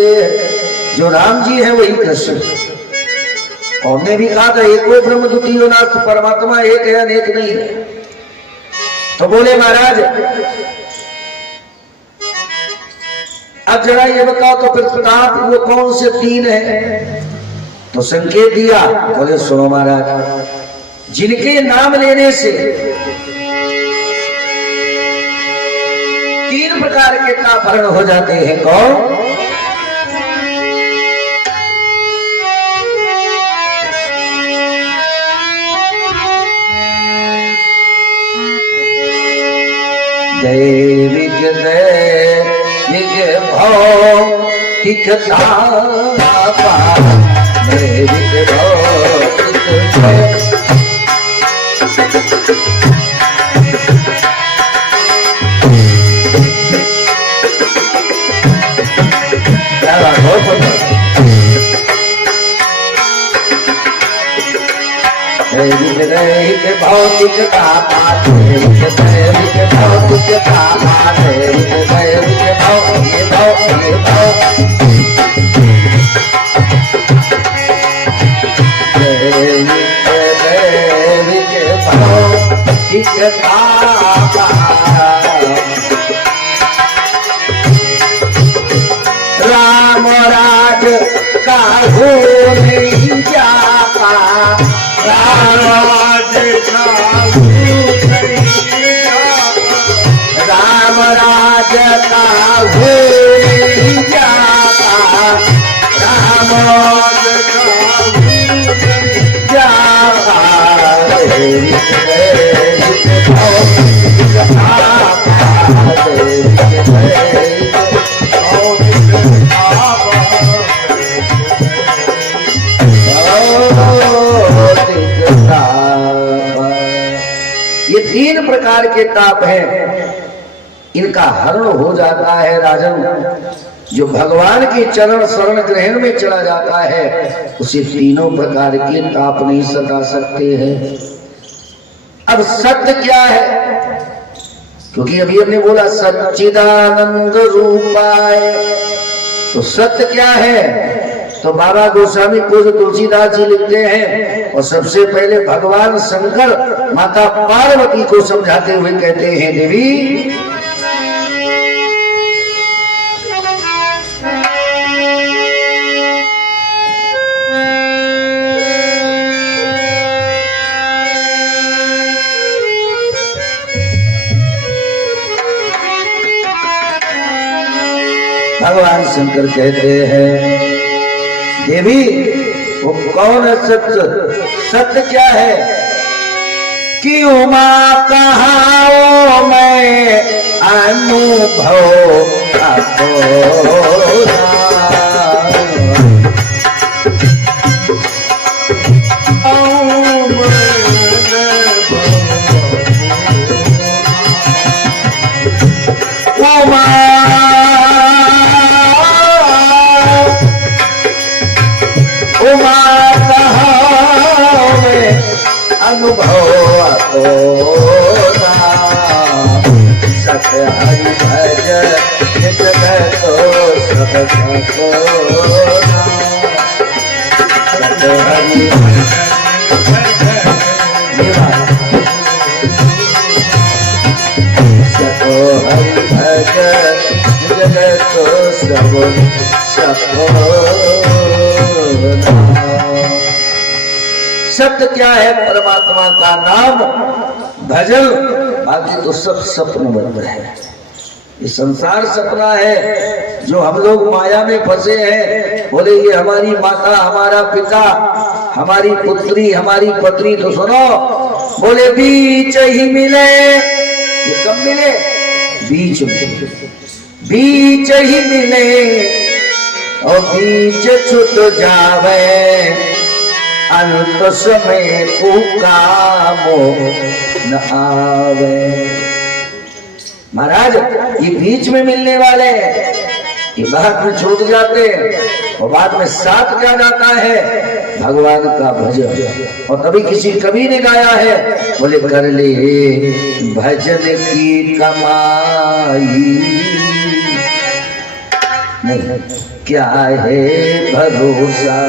जो राम जी है वही कृष्ण। हमने भी कहा था एको ब्रह्म द्वितीयो नास्ति, परमात्मा एक है अनेक नहीं है। तो बोले महाराज अब जरा ये बताओ तो फिर प्रताप वो कौन से 3 है? तो संकेत दिया। बोले सुनो महाराज, जिनके नाम लेने से 3 प्रकार के ताप हरण हो जाते हैं। कौन? दैविक दैविक भौतिक तापा, दैविक भौतिक दैविक भौतिक तापा, दैविक भौतिक तापा, दैविक भौतिक तापा। राम राज काहू नहीं जाता, राम राज काहू नहीं जाता, राम जाता। ये 3 प्रकार के ताप हैं, इनका हरण हो जाता है राजन। जो भगवान के चरण शरण ग्रहण में चला जाता है उसे 3 प्रकार के ताप नहीं सता सकते हैं। अब सत्य क्या है? क्योंकि अभी हमने बोला सच्चिदानंद रूपाय, तो सत्य क्या है? तो बाबा गोस्वामी को तुलसीदास जी लिखते हैं, और सबसे पहले भगवान शंकर माता पार्वती को समझाते हुए कहते हैं, देवी भगवान शंकर कहते हैं, देवी वो कौन है सत्य? सत्य क्या है? कि उमा कहाओ मैं अनुभव उमा उमा कहाओ मैं अनुभव सत्य हरि भज तो सत सत्य हरि रखो सत्य क्या है? परमात्मा का नाम भजन, बाकी तो सब सपन बन है। ये संसार सपना है जो हम लोग माया में फंसे हैं। बोले ये हमारी माता, हमारा पिता, हमारी पुत्री, हमारी पत्नी, तो सुनो, बोले बीच ही मिले। ये कब मिले? बीच में, बीच ही मिले और बीच छूट जावे, अंत समय को कामो न आवे। महाराज ये बीच में मिलने वाले ये बाद में छूट जाते और बाद में साथ क्या जाता है? भगवान का भजन। और तभी किसी कवि ने गाया है, बोले कर ले भजन की कमाई, नहीं क्या है भरोसा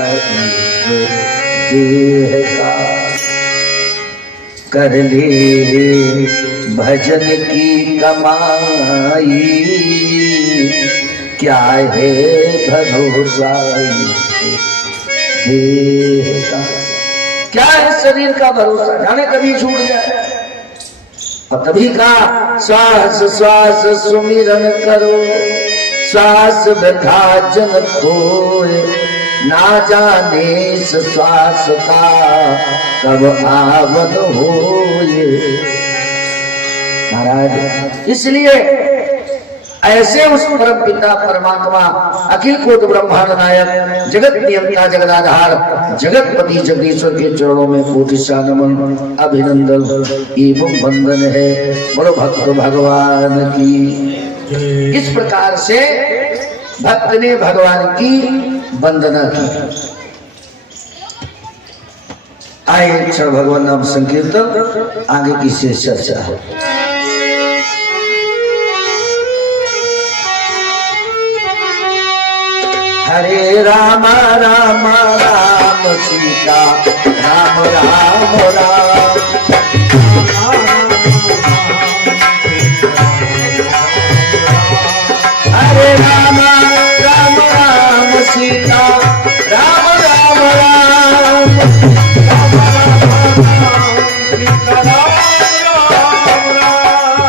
देह का। कर ले भजन की कमाई, क्या है भरोसा देह का। क्या है शरीर का भरोसा? जाने कभी छूट जाए। और तभी का श्वास श्वास सुमिरन करो, श्वास व्यथा जन खोए, ना जाने श्वास का कब आवन होए। महाराज इसलिए ऐसे उस परम पिता परमात्मा अखिल कोटि ब्रह्मांड नायक जगत नियंता जगदाधार जगतपति जगदीश्वर के चरणों में कोटि नमन अभिनंदन एवं वंदन है। बोलो भक्त भगवान की। इस प्रकार से भक्त ने भगवान की वंदना की। आए क्षण भगवान नाम संकीर्तन, आगे की शेष चर्चा है। हरे राम राम राम सीता राम राम राम, हरे राम राम राम सीता राम राम राम,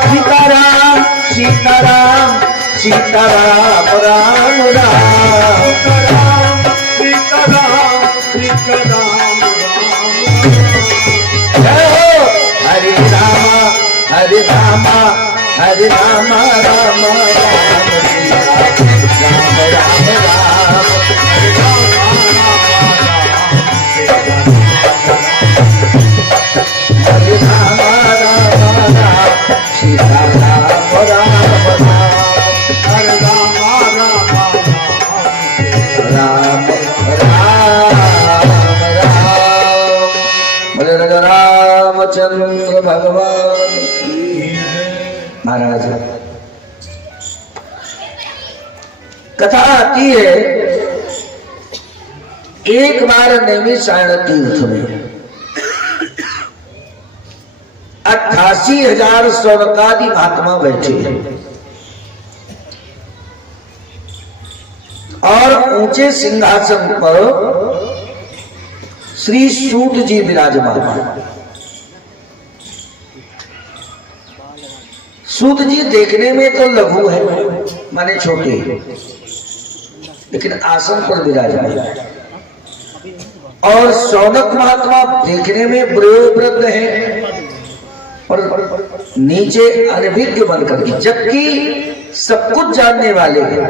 सीताराम सीताराम सीताराम राम राम, सीताराम सीताराम जय हो। हरे राम हरे राम हरे राम राम राम सीता राम राम राम, हरे राम राम राम सीता राम राम राम, हरे राम राम राम राम। बोले राजा रामचंद्र भगवान। महाराज कथा आती है, एक बार नैमिषारण्य तीर्थ में 88,000 सौनकादि महात्मा बैठे हैं और ऊंचे सिंहासन पर श्री सूत जी विराजमान। सूत जी देखने में तो लघु है, माने छोटे, लेकिन आसन पर विराजमान। और सौनक महात्मा देखने में वयोवृद्ध है और नीचे अनभिज्ञ बनकर के, जबकि सब कुछ जानने वाले हैं,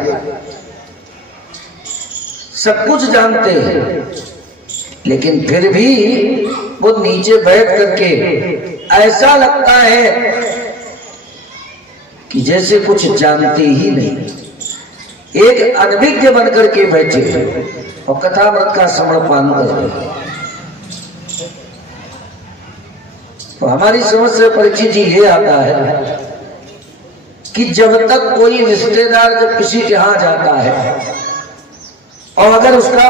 सब कुछ जानते हैं, लेकिन फिर भी वो नीचे बैठ करके ऐसा लगता है कि जैसे कुछ जानते ही नहीं। एक अनभिज्ञ बनकर के बैठे और कथामृत का समर्पण करते। तो हमारी समझ से परीक्षित जी ये आता है कि जब तक कोई रिश्तेदार जब किसी के यहाँ जाता है और अगर उसका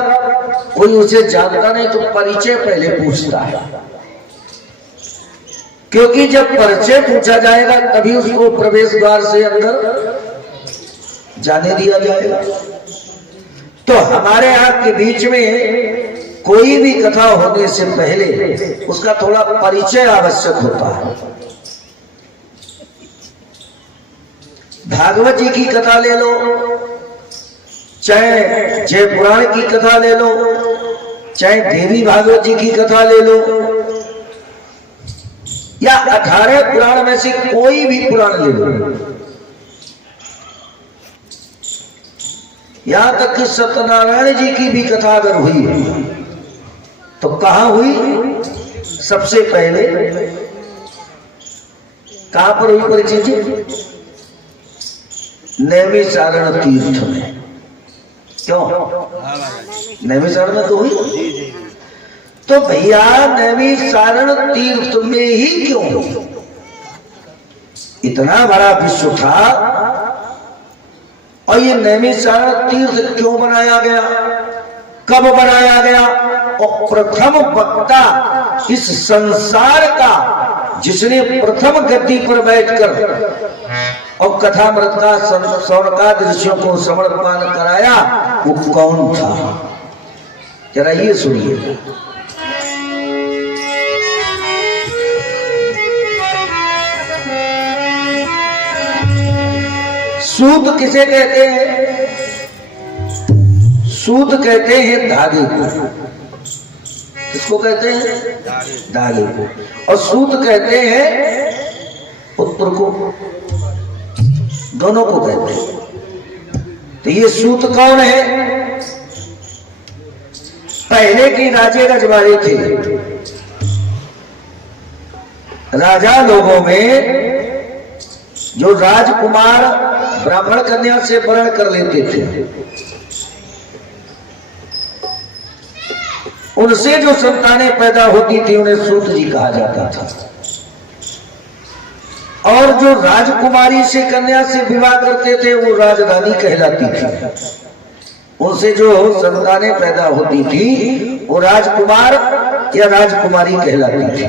कोई उसे जानता नहीं तो परिचय पहले पूछता है, क्योंकि जब परिचय पूछा जाएगा तभी उसको प्रवेश द्वार से अंदर जाने दिया जाएगा। तो हमारे यहाँ के बीच में कोई भी कथा होने से पहले उसका थोड़ा परिचय आवश्यक होता है। भागवत जी की कथा ले लो, चाहे जय पुराण की कथा ले लो, चाहे देवी भागवत जी की कथा ले लो, या 18 पुराण में से कोई भी पुराण ले लो, यहां तक कि सत्यनारायण जी की भी कथा अगर हुई तो कहां हुई? सबसे पहले कहां पर हुई परिचित जी? नैमिषारण्य तीर्थ में। क्यों? नैमिषारण्य में तो हुई। तो भैया नैमिषारण्य तीर्थ में ही क्यों? इतना बड़ा विश्व था और ये नैमिषारण्य तीर्थ क्यों बनाया गया, कब बनाया गया? और प्रथम वक्ता इस संसार का जिसने प्रथम गद्दी पर बैठकर और कथामृत का सौनकाद ऋषियों को समर्पण कराया, वो कौन था? जरा ये सुनिए। सूत किसे कहते हैं? सूत कहते हैं धागे को। किसको कहते हैं? धागे को। और सूत कहते हैं पुत्र को, दोनों को कहते हैं। तो ये सूत कौन है? पहले के राजे रजवाड़े थे। राजा लोगों में जो राजकुमार ब्राह्मण कन्या से वर्ण कर लेते थे, उनसे जो संतानें पैदा होती थी उन्हें सूत जी कहा जाता था। और जो राजकुमारी से कन्या से विवाह करते थे वो राजरानी कहलाती थी। उनसे जो संतानें पैदा होती थी वो राजकुमार या राजकुमारी कहलाती थी।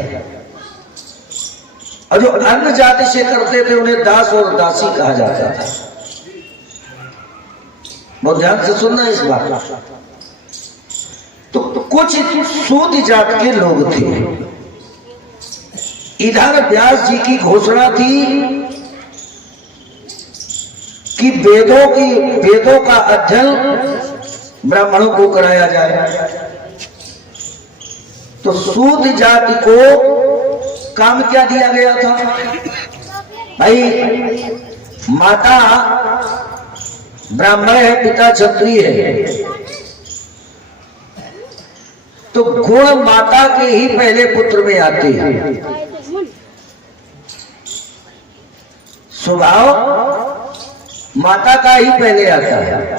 और जो अन्य जाति से करते थे उन्हें दास और दासी कहा जाता था। बहुत ध्यान से सुनना इस बात। तो कुछ सूत जात के लोग थे। इधर व्यास जी की घोषणा थी कि वेदों का अध्ययन ब्राह्मणों को कराया जाए। तो सूत जाति को काम क्या दिया गया था? भाई माता ब्राह्मण है, पिता क्षत्रिय है, तो गुण माता के ही पहले पुत्र में आते हैं। स्वभाव माता का ही पहले आता है।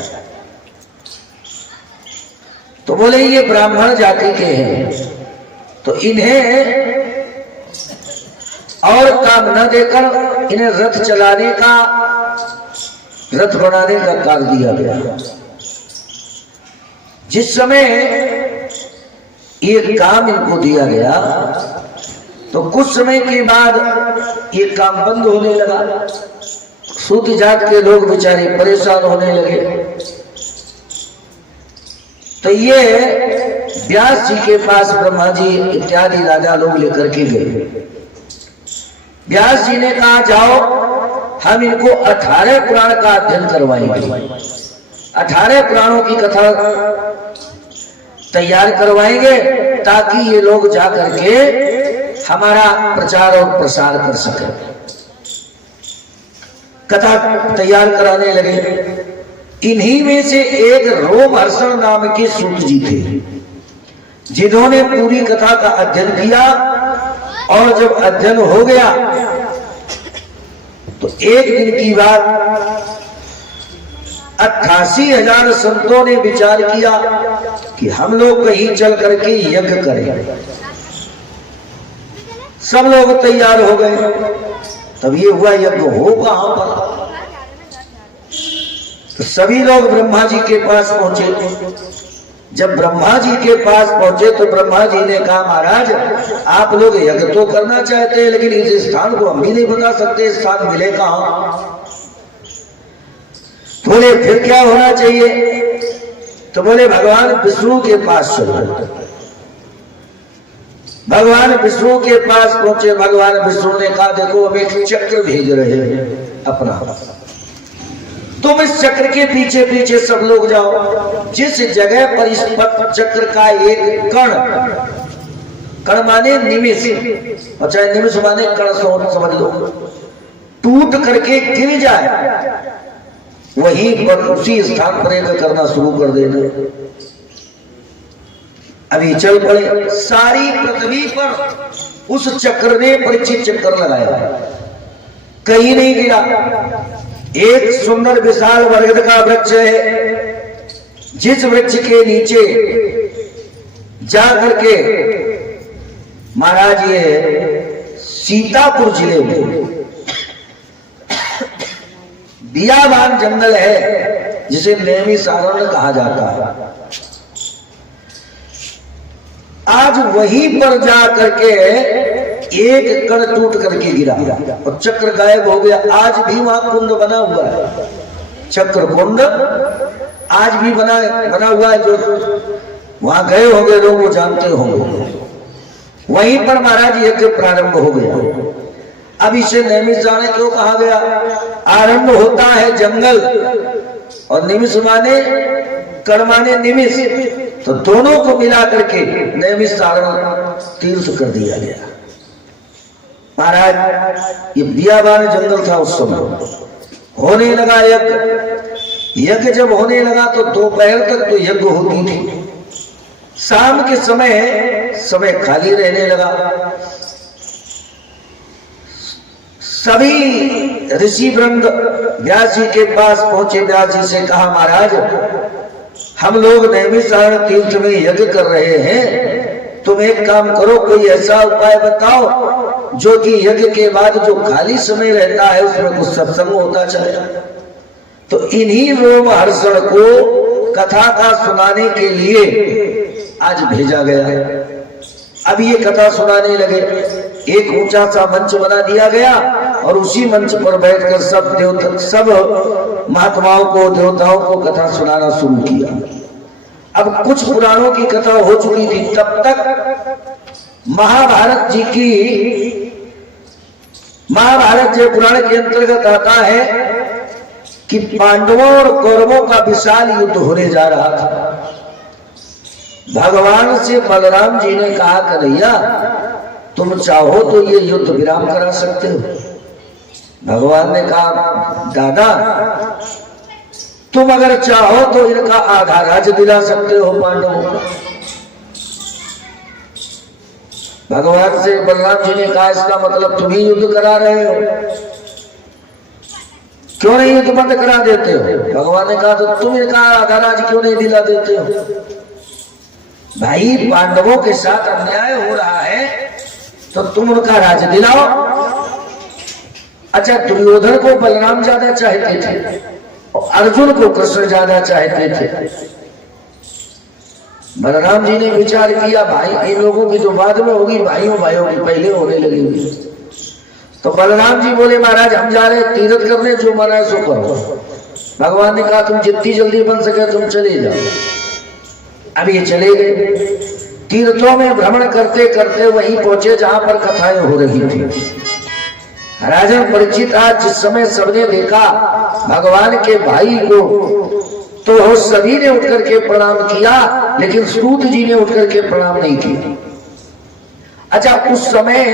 तो बोले ये ब्राह्मण जाति के हैं, तो इन्हें और काम न देकर इन्हें रथ चलाने का, रथ बनाने का कार्य दिया गया। जिस समय ये काम इनको दिया गया तो कुछ समय के बाद ये काम बंद होने लगा। सूत जात के लोग बेचारे परेशान होने लगे। तो ये व्यास जी के पास ब्रह्मा जी इत्यादि राजा लोग लेकर के गए। व्यास जी ने कहा जाओ हम इनको 18 पुराण का अध्ययन करवाएंगे, 18 पुराणों की कथा तैयार करवाएंगे ताकि ये लोग जाकर के हमारा प्रचार और प्रसार कर सके। कथा तैयार कराने लगे। इन्हीं में से एक रोमहर्षण नाम के सूत जी थे, जिन्होंने पूरी कथा का अध्ययन किया। और जब अध्ययन हो गया तो एक दिन की बात 88,000 संतों ने विचार किया कि हम लोग कहीं चल करके यज्ञ करें। सब लोग तैयार हो गए। तब ये हुआ यज्ञ हो कहां पर? तो सभी लोग ब्रह्मा जी के पास पहुंचे। जब ब्रह्मा जी के पास पहुंचे तो ब्रह्मा जी ने कहा महाराज आप लोग यज्ञ तो करना चाहते हैं लेकिन इस स्थान को हम भी नहीं बता सकते, स्थान मिले कहां? बोले फिर क्या होना चाहिए? तो बोले भगवान विष्णु के पास चलो। भगवान विष्णु के पास पहुंचे। भगवान विष्णु ने कहा देखो हम एक चक्र भेज रहे हैं अपना, तुम इस चक्र के पीछे पीछे सब लोग जाओ। जिस जगह पर इस चक्र का एक कण माने निमिष, और चाहे निमिष माने कण समझ लो, टूट करके गिर जाए, वहीं पर उसी स्थान पर एक करना शुरू कर देना। अभी चल पड़े। सारी पृथ्वी पर उस चक्र ने परीक्षित चक्कर लगाया, कहीं नहीं गिरा। एक सुंदर विशाल बरगद का वृक्ष है, जिस वृक्ष के नीचे जा करके महाराज ये सीतापुर जिले में बियाबान जंगल है, जिसे नैमिषारण्य कहा जाता है। आज वहीं पर जा करके एक कण टूट करके गिरा और चक्र गायब हो गया। आज भी वहां कुंड बना हुआ है, चक्र कुंड आज भी बना हुआ है। जो वहां गए होंगे लोग वो जानते होंगे। वहीं पर महाराज यज्ञ प्रारंभ हो गया। अब इसे नैमिषारण्य क्यों कहा गया? आरंभ होता है जंगल और निमिष माने कण माने निमिष, तो दोनों को मिला करके नैमिषारण्य तीर्थ कर दिया गया। महाराज ये बियाबान जंगल था उस समय। होने लगा यज्ञ। यज्ञ जब होने लगा तो दोपहर तक तो यज्ञ होती थी। शाम के समय खाली रहने लगा। सभी ऋषि वृंद व्यास जी के पास पहुंचे। व्यास जी से कहा महाराज हम लोग नैमिषारण्य तीर्थ में यज्ञ कर रहे हैं, तुम एक काम करो, कोई ऐसा उपाय बताओ जो कि यज्ञ के बाद जो खाली समय रहता है उसमें कुछ सत्संग होता चले। तो इन्हीं रोमहर्षण को कथा का सुनाने के लिए आज भेजा गया है। अब ये कथा सुनाने लगे। एक ऊंचा सा मंच बना दिया गया और उसी मंच पर बैठकर सब महात्माओं को, देवताओं को कथा सुनाना शुरू किया। अब कुछ पुराणों की कथा हो चुकी थी। तब तक महाभारत जो पुराण के अंतर्गत आता है कि पांडवों और कौरवों का विशाल युद्ध होने जा रहा था। भगवान से बलराम जी ने कहा कन्हैया तुम चाहो तो ये युद्ध विराम करा सकते हो। भगवान ने कहा दादा तुम अगर चाहो तो इनका आधा राज्य दिला सकते हो पांडवों को। भगवान से बलराम जी ने कहा इसका मतलब तुम ही युद्ध करा रहे हो, क्यों नहीं युद्ध बंद करा देते हो? भगवान ने कहा तो तुम इनका आधा राज्य क्यों नहीं दिला देते हो? भाई पांडवों के साथ अन्याय हो रहा है तो तुम उनका राज्य दिलाओ। अच्छा दुर्योधन को बलराम ज्यादा चाहते थे और अर्जुन को कृष्ण ज्यादा चाहते थे। बलराम जी ने विचार किया भाई इन लोगों की तो बाद में होगी, भाइयों की पहले होने लगेगी। तो बलराम जी बोले महाराज हम जा रहे तीर्थ करने, जो मना है सो करो। भगवान ने कहा तुम जितनी जल्दी बन सके तुम चले जाओ। अब ये चले गए। तीर्थों में भ्रमण करते करते वहीं पहुंचे जहां पर कथाएं हो रही थी। राजन परीक्षित आज जिस समय सबने देखा भगवान के भाई को तो सभी ने उठकर के प्रणाम किया, लेकिन सूत जी ने उठकर के प्रणाम नहीं किया। अच्छा उस समय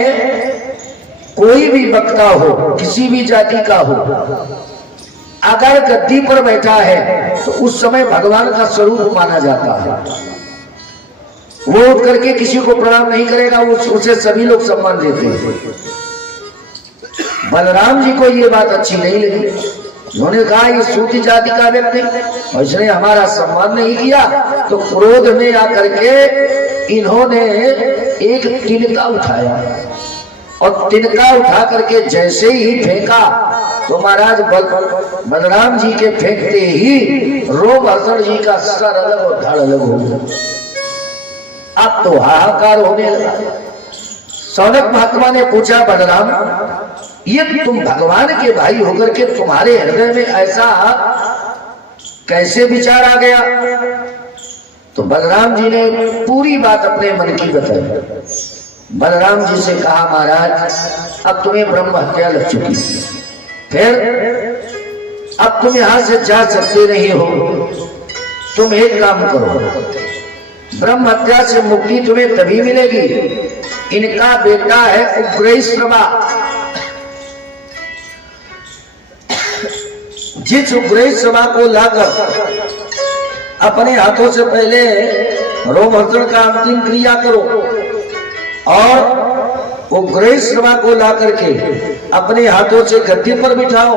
कोई भी वक्ता हो, किसी भी जाति का हो, अगर गद्दी पर बैठा है तो उस समय भगवान का स्वरूप माना जाता है। वो उठ करके किसी को प्रणाम नहीं करेगा, उसे सभी लोग सम्मान देते हैं। बलराम जी को ये बात अच्छी नहीं लगी। उन्होंने कहा ये सूती जाति का व्यक्ति और इसने हमारा सम्मान नहीं किया, तो क्रोध में आकर के इन्होंने एक तिनका उठाया और तिनका उठा करके जैसे ही फेंका तो महाराज बलराम जी के फेंकते ही रोमहर्षण जी का सर अलग और धड़ अलग हो गया। अब तो हाहाकार होने लगा। सौनक महात्मा ने पूछा बलराम ये तुम भगवान के भाई होकर के तुम्हारे हृदय में ऐसा कैसे विचार आ गया? तो बलराम जी ने पूरी बात अपने मन की बताई। बलराम जी से कहा, महाराज अब तुम्हें ब्रह्म हत्या लग चुकी, फिर अब तुम यहां से जा सकते नहीं हो। तुम एक काम करो, ब्रह्म हत्या से मुक्ति तुम्हें तभी मिलेगी, इनका बेटा है उग्रैश्रवा। जिस उग्रैश्रवा को लाकर अपने हाथों से पहले रोमहर्षण का अंतिम क्रिया करो और उग्रैश्रवा को ला करके अपने हाथों से गद्दी पर बिठाओ,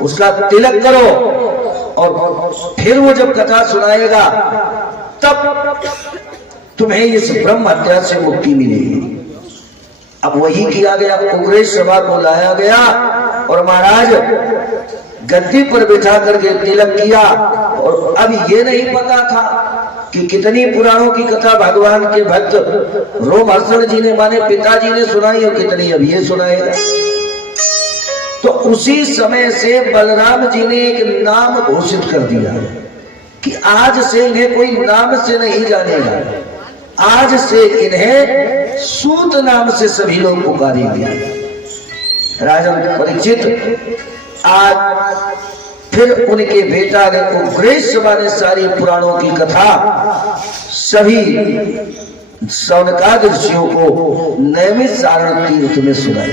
उसका तिलक करो और फिर वो जब कथा सुनाएगा तब तुम्हें इस ब्रह्म हत्या से मुक्ति मिलेगी। अब वही किया गया, उग्रैश्रवा को लाया गया और महाराज गद्दी पर बिठा करके तिलक किया। और अब ये नहीं पता था कि कितनी पुराणों की कथा भगवान के भक्त रोमहर्षण जी ने माने पिताजी ने सुनाई और कितनी अब ये सुनाएगा। तो उसी समय से बलराम जी ने एक नाम घोषित कर दिया कि आज से इन्हें कोई नाम से नहीं जानेगा, आज से इन्हें सूत नाम से सभी लोग पुकारेंगे। राजा परीक्षित आज फिर उनके बेटा ने उग्रैश्रवा ने सारी पुराणों की कथा सभी शौनकादि ऋषियों को नैमिष सारण तीर्थ में सुनाई।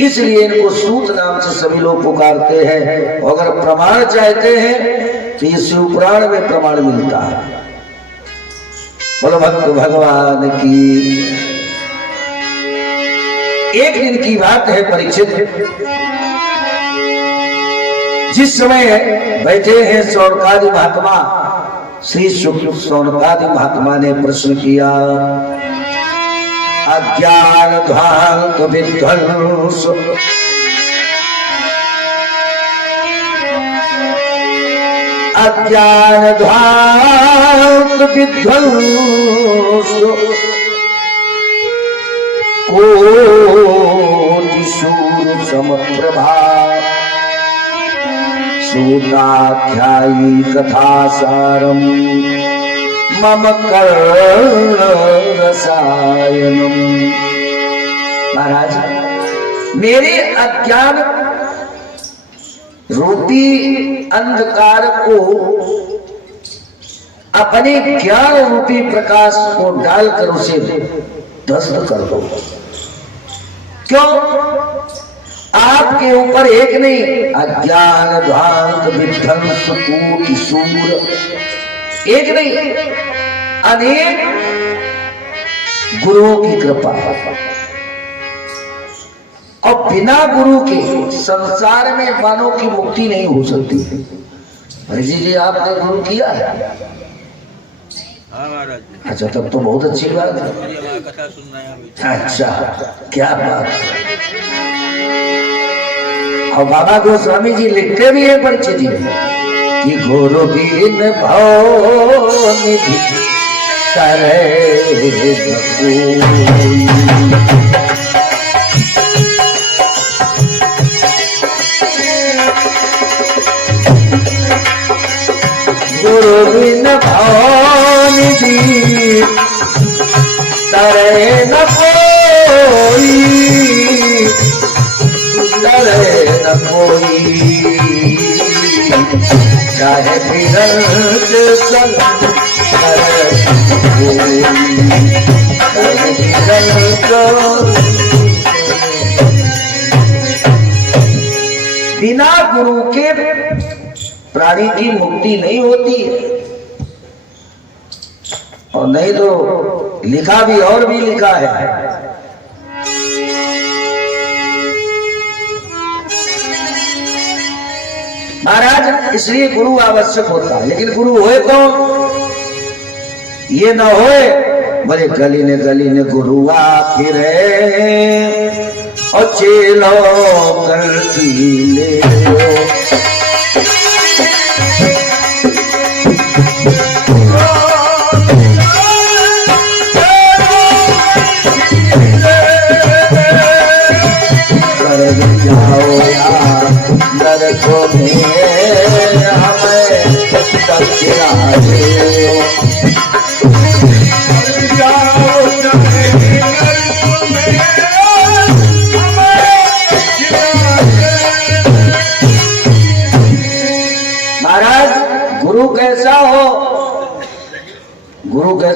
इसलिए इनको सूत नाम से सभी लोग पुकारते हैं। अगर प्रमाण चाहते हैं तो ये शिव पुराण में प्रमाण मिलता है। बोलो भक्त भगवान की। एक दिन की बात है परीक्षित, जिस समय बैठे हैं शौनकादि महात्मा, श्री शौनकादि महात्मा ने प्रश्न किया, अज्ञान ध्वांत विध्वंस अज्ञान ध्वांत विध्वंस कोटि शूर समप्रभा सूताख्यायी कथा सारम मम कर्ण रसायनम। महाराज मेरे अज्ञान रूपी अंधकार को अपने ज्ञान रूपी प्रकाश को डालकर उसे ध्वस्त कर दो। क्यों? आपके ऊपर एक नहीं, अज्ञान ध्वांत विध्वंस कोटि शूर, एक नहीं अनेक गुरुओं की कृपा। और बिना गुरु के संसार में मानव की मुक्ति नहीं हो सकती। जी आपने गुरु किया है? अच्छा, तब तो बहुत अच्छी बात है। अच्छा, क्या बात है। और बाबा गोस्वामी जी लिखते भी है परीक्षित जी कि गुरु बिन भव निधि करे गुरु बिन भव निधि करे न कोई, करे न कोई, चाहे बिरंज सन करे कोई, चाहे बिरंज। बिना गुरु के प्राणी की मुक्ति नहीं होती है। और नहीं तो लिखा भी और भी लिखा है, महाराज इसलिए गुरु आवश्यक होता है। लेकिन गुरु होए तो ये न होए बोले गली ने गुरुआ फिरे और चेलो करती ले को हमें दक्षिणा दे।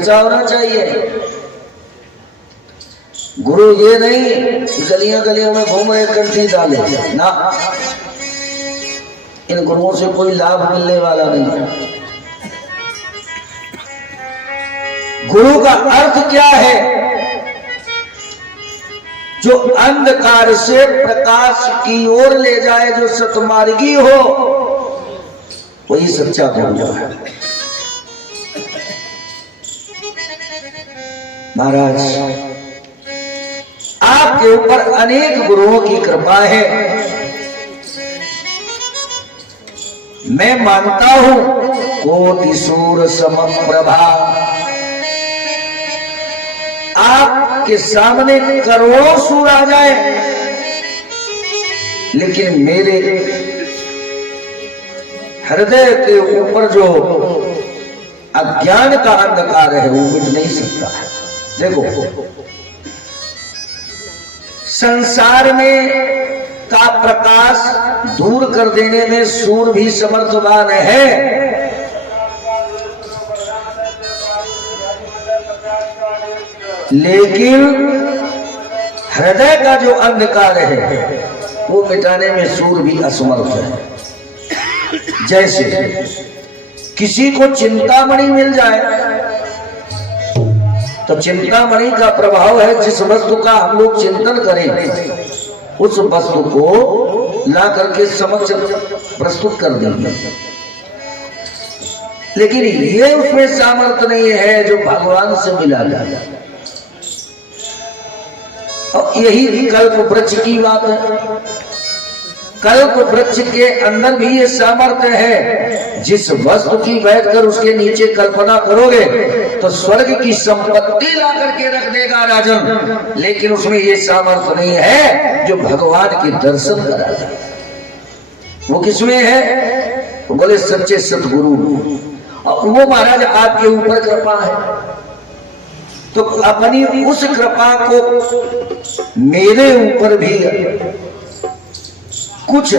ऐसा होना चाहिए। गुरु ये नहीं कि गलियां गलियों में घूम रहे कंठी डाले ना, इन गुरुओं से कोई लाभ मिलने वाला नहीं है। गुरु का अर्थ क्या है? जो अंधकार से प्रकाश की ओर ले जाए, जो सतमार्गी हो, वही सच्चा गुरु है। महाराज, आपके ऊपर अनेक गुरुओं की कृपा है। मैं मानता हूं कोटि सूर समप्रभा, आपके सामने करोड़ों सूर आ जाए, लेकिन मेरे हृदय के ऊपर जो अज्ञान का अंधकार है वो मिट नहीं सकता है। देखो, संसार में का प्रकाश दूर कर देने में सूर भी समर्थवान है, लेकिन हृदय का जो अंधकार है वो मिटाने में सूर भी असमर्थ है। जैसे किसी को चिंतामणि मिल जाए तो चिंतामणि का प्रभाव है, जिस वस्तु का हम लोग चिंतन करें उस वस्तु को ला करके समक्ष प्रस्तुत कर देंगे, लेकिन ये उसमें सामर्थ्य नहीं है जो भगवान से मिला जाए। और यही कल्प वृक्ष की बात है। कल्प वृक्ष के अंदर भी ये सामर्थ्य है, जिस वस्तु की बैठकर उसके नीचे कल्पना करोगे तो स्वर्ग की संपत्ति ला करके रख देगा राजन, लेकिन उसमें ये सामर्थ्य नहीं है जो भगवान के दर्शन करा दे। वो किसमें है? वो बोले सच्चे सतगुरु, और वो महाराज आपके ऊपर कृपा है, तो अपनी उस कृपा को मेरे ऊपर भी कुछ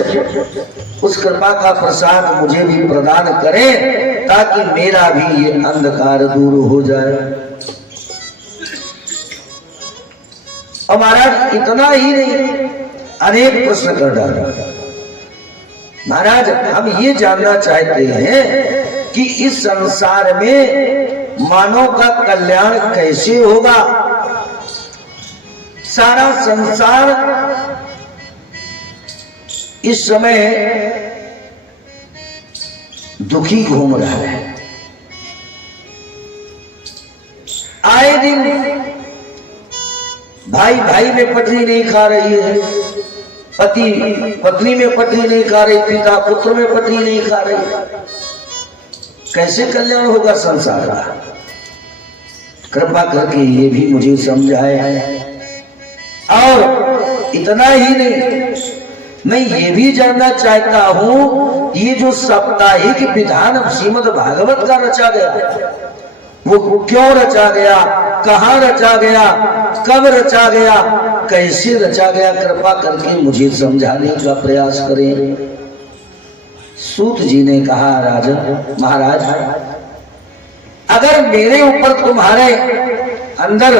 उस कृपा का प्रसाद मुझे भी प्रदान करें, ताकि मेरा भी ये अंधकार दूर हो जाए। और महाराज इतना ही नहीं, अनेक प्रश्न कर डाला। महाराज, हम ये जानना चाहते हैं कि इस संसार में मानव का कल्याण कैसे होगा? सारा संसार इस समय दुखी घूम रहा है। आए दिन भाई भाई में पटरी नहीं खा रही है, पति पत्नी में पटरी नहीं खा रही, पिता पुत्र में पटरी नहीं खा रही। कैसे कल्याण होगा संसार का? कृपा करके ये भी मुझे समझाए। और इतना ही नहीं, मैं ये भी जानना चाहता हूं, ये जो साप्ताहिक विधान श्रीमद् भागवत का रचा गया, वो क्यों रचा गया, कहां रचा गया, कब रचा गया, कैसे रचा गया? कृपा करके मुझे समझाने का प्रयास करें। सूत जी ने कहा, राजन महाराज, अगर मेरे ऊपर तुम्हारे अंदर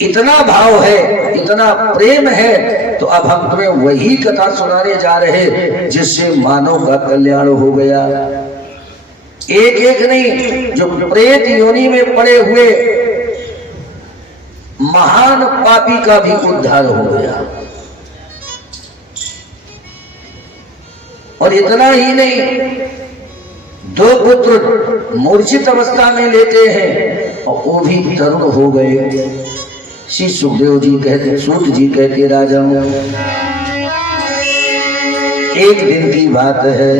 इतना भाव है, इतना प्रेम है, तो अब हम तुम्हें वही कथा सुनाने जा रहे जिससे मानव का कल्याण हो गया। एक एक नहीं, जो प्रेत योनि में पड़े हुए महान पापी का भी उद्धार हो गया। और इतना ही नहीं, दो पुत्र मूर्छित अवस्था में लेते हैं और वो भी तरुण हो गए। श्री सुखदेव जी कहते, सूत जी कहते, राजा एक दिन की बात है,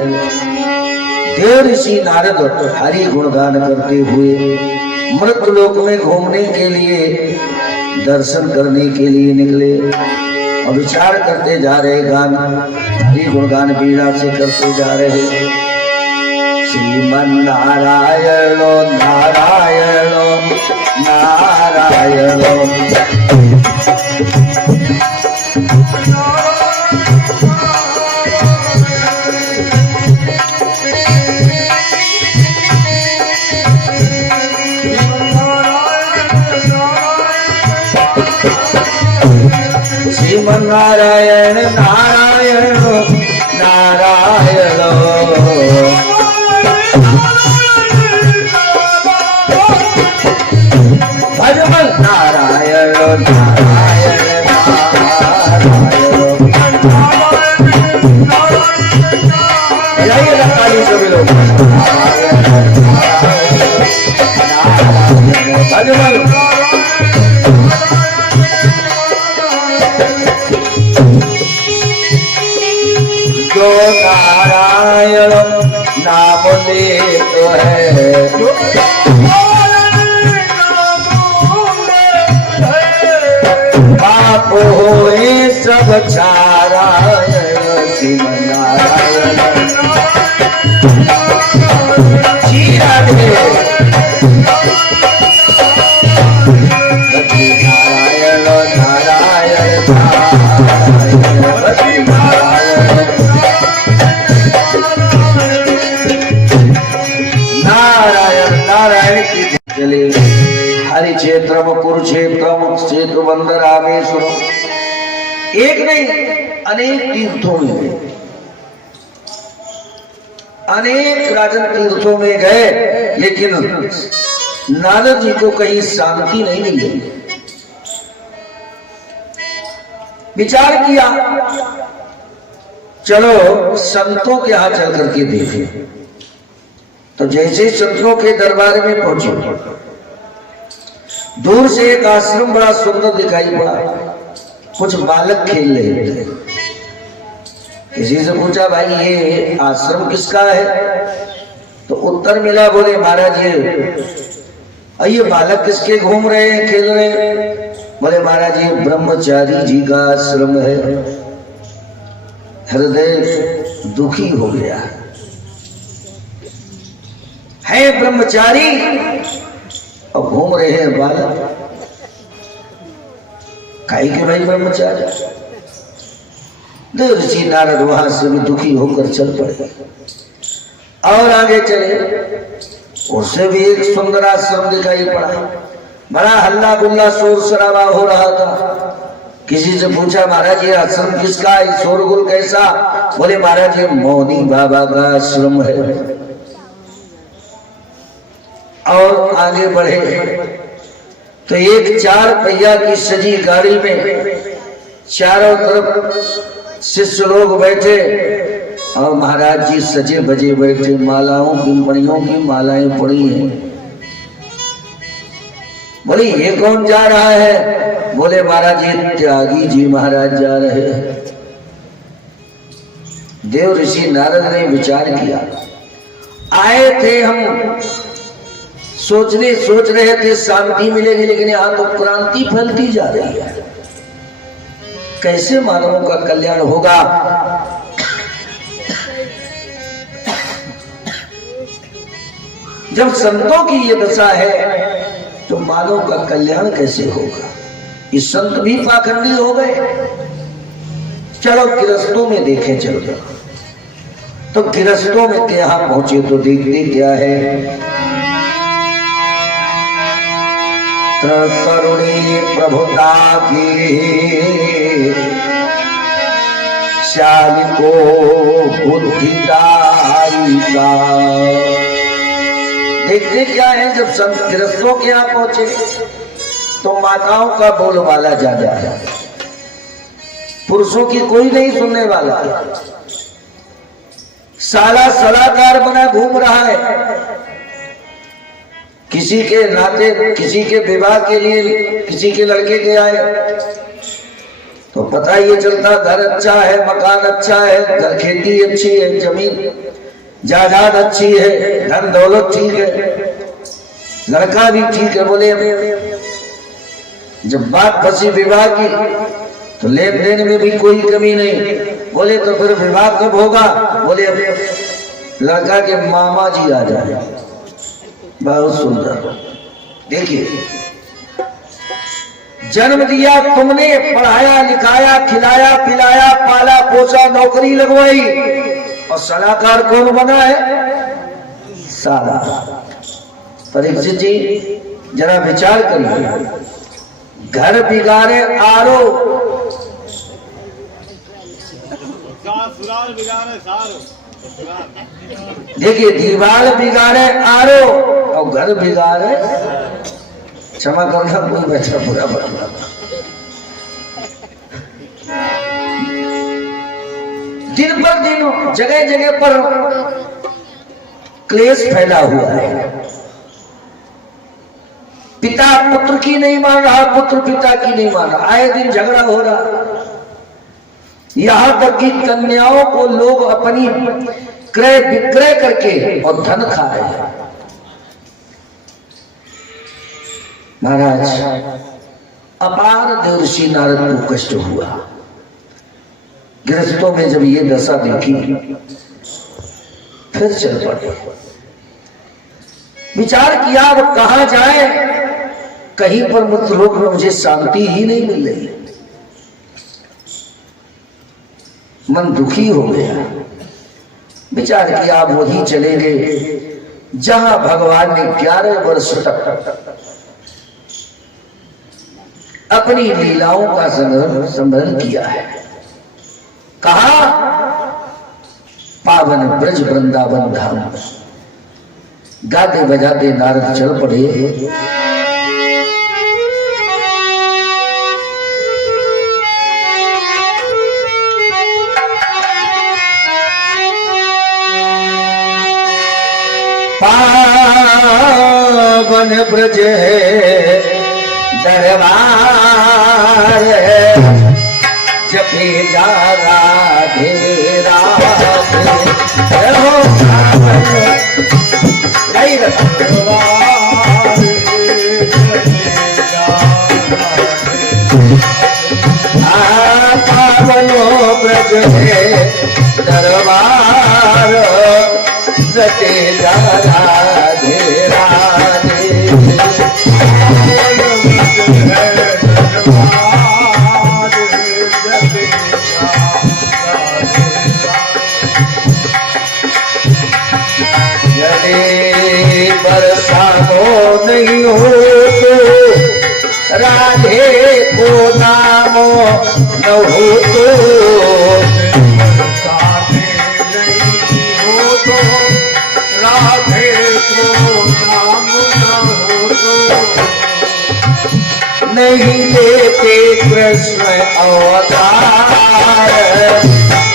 देव ऋषि नारद हरि गुणगान करते हुए मृतलोक में घूमने के लिए, दर्शन करने के लिए निकले और विचार करते जा रहे, गान हरि गुणगान बीड़ा से करते जा रहे। श्रीमन नारायण नारायण नारायण। श्रीमन नारायण नारायण नारायण भजमन नारायण नारायण नारायण ताली सभी लोग भजमन जो नारायण नाम लेतो है पाप होए सब छारायण शिव नारायण जी राधे नारायण नारायण नारायण नारायण की चले हरिक्षेत्रम कुरुक्षेत्रम क्षेत्र बंद रामेश्वरम एक नहीं अनेक तीर्थों में गए अनेक राजन तीर्थों में गए लेकिन नारद जी को कहीं शांति नहीं मिली विचार किया चलो संतों के यहाँ चल करके देखें तो जैसे संतों के दरबार में पहुंचे दूर से एक आश्रम बड़ा सुंदर दिखाई पड़ा कुछ बालक खेल रहे थे किसी से पूछा भाई ये आश्रम किसका है तो उत्तर मिला बोले महाराज ये बालक किसके घूम रहे हैं खेल रहे हैं बोले महाराज ये ब्रह्मचारी जी का आश्रम है हृदय दुखी हो गया है ब्रह्मचारी और घूम रहे हैं बालक काहे के भाई ब्रह्मचारी देव ऋषि नारद वहां से भी दुखी होकर चल पड़े और आगे चले उससे भी एक सुंदर आश्रम दिखाई पड़ा बड़ा हल्ला गुल्ला शोर शराबा हो रहा था किसी से पूछा महाराज ये आश्रम किसका है शोरगुल कैसा बोले महाराज ये मौनी बाबा का आश्रम है और आगे बढ़े तो एक 4 पहिया की सजी गाड़ी में चारों तरफ शिष्य लोग बैठे और महाराज जी सजे बजे बैठे मालाओं की मणियों की मालाएं पड़ी हैं बोले ये कौन जा रहा है बोले महाराज ये त्यागी जी महाराज जा रहे हैं देव ऋषि नारद ने विचार किया आए थे हम सोच रहे थे शांति मिलेगी लेकिन यहाँ तो क्रांति फैलती जा रही है कैसे मानवों का कल्याण होगा जब संतों की ये दशा है तो मानव का कल्याण कैसे होगा इस संत भी पाखंडी हो गए चलो गृहस्थों में देखें चलकर तो गृहस्थों में के यहाँ पहुंचे तो देखते क्या है करुणी प्रभुता की श्याली को बुद्धिदायिका देखते क्या है जब संत गृहस्थों के यहाँ पहुंचे तो माताओं का बोलबाला ज्यादा है पुरुषों की कोई नहीं सुनने वाला साला सलाहकार बना घूम रहा है किसी के नाते किसी के विवाह के लिए किसी के लड़के के आए तो पता ये चलता घर अच्छा है मकान अच्छा है खेती अच्छी है जमीन जायदाद अच्छी है धन दौलत ठीक है लड़का भी ठीक है बोले जब बात फंसी विवाह की तो लेन देन में भी कोई कमी नहीं बोले तो फिर विवाह कब होगा बोले लड़का के मामा जी आ जाए बहुत सुंदर देखिए जन्म दिया तुमने पढ़ाया लिखाया खिलाया पिलाया पाला पोसा नौकरी लगवाई और सलाहकार कौन बना है साला परीक्षित जी जरा विचार करिए घर बिगाड़े आरो, सुराल बिगाड़े सारो। देखिए दीवार बिगाड़े आरो और घर बिगाड़े, क्षमा करना कोई बच्चा बुरा बना, दिन पर दिन जगह जगह पर क्लेश फैला हुआ है। पिता पुत्र की नहीं मान रहा, पुत्र पिता की नहीं मान रहा, आए दिन झगड़ा हो रहा। यहां तक कि कन्याओं को लोग अपनी क्रय विक्रय करके और धन खा रहे हैं। महाराज अपार देवर्षि नारद को कष्ट हुआ। गृहस्थों में जब ये दशा देखी फिर चल पड़े, विचार किया अब कहां जाए, कहीं पर मृतलोक में मुझे शांति ही नहीं मिल रही। मन दुखी हो गया, विचार किया अब वही चले गए जहां भगवान ने 11 वर्ष तक अपनी लीलाओं का संवरण किया है। कहा पावन ब्रज वृंदावन धाम। गाते बजाते नारद चल पड़े। पावन ब्रज दरबार जपे जा राधे पावनो ब्रज दरबार जपे जा राधे राधे। बरसानो नहीं हो तो राधे को नामो न हो तो, नहीं हो तो राधे को नाम न हो तो, नहीं लेते कृष्ण अवतार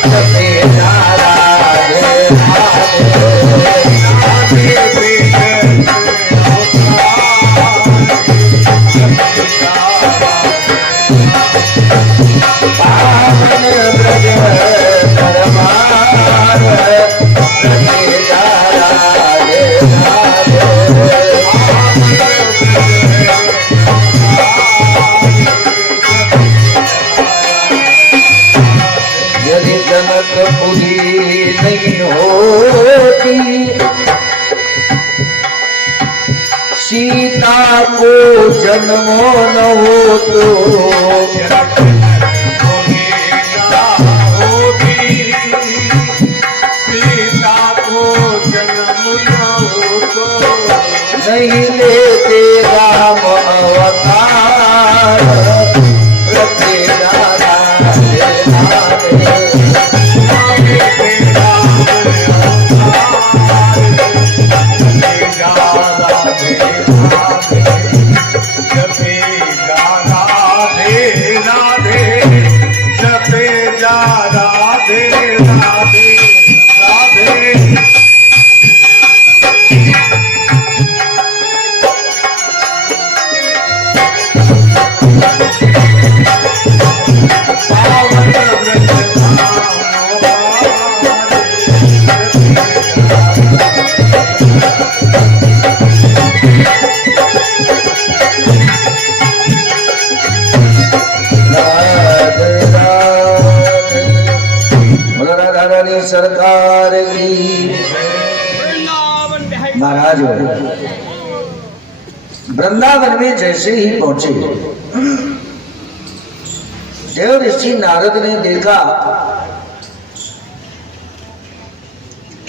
जपे जा राधे पावन ब्रज दरबार जपे जा राधे यदि जनकपुरी नहीं होती सीता को जन्मो न हो तो, सीता को जन्म न हो तो, नहीं लेते राम अवतार रखे जा राधे राधे। सरकार की। महाराज वृंदावन में जैसे ही पहुंचे देव ऋषि नारद ने देखा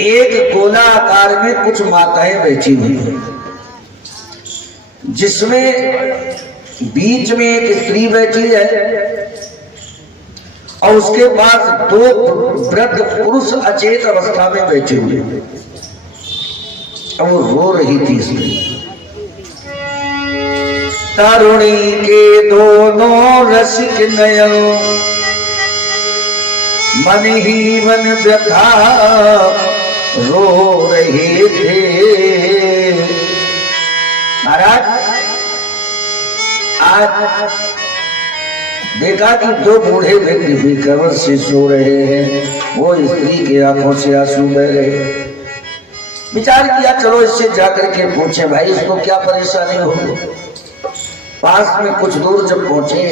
एक गोला आकार में कुछ माताएं बैठी हुई हैं, जिसमें बीच में एक स्त्री बैठी है और उसके पास दो वृद्ध पुरुष अचेत अवस्था में बैठे हुए, अब वो रो रही थी स्त्री। तरुणी के दोनों रसिक नयन मन ही मन व्यथा रो रहे थे। महाराज आज देखा कि दो बूढ़े व्यक्ति बेखबर से सो रहे हैं, वो स्त्री के आंखों से आंसू बह रहे। विचार किया चलो इससे जाकर के पूछे भाई इसको क्या परेशानी हो। पास में कुछ दूर जब पहुंचे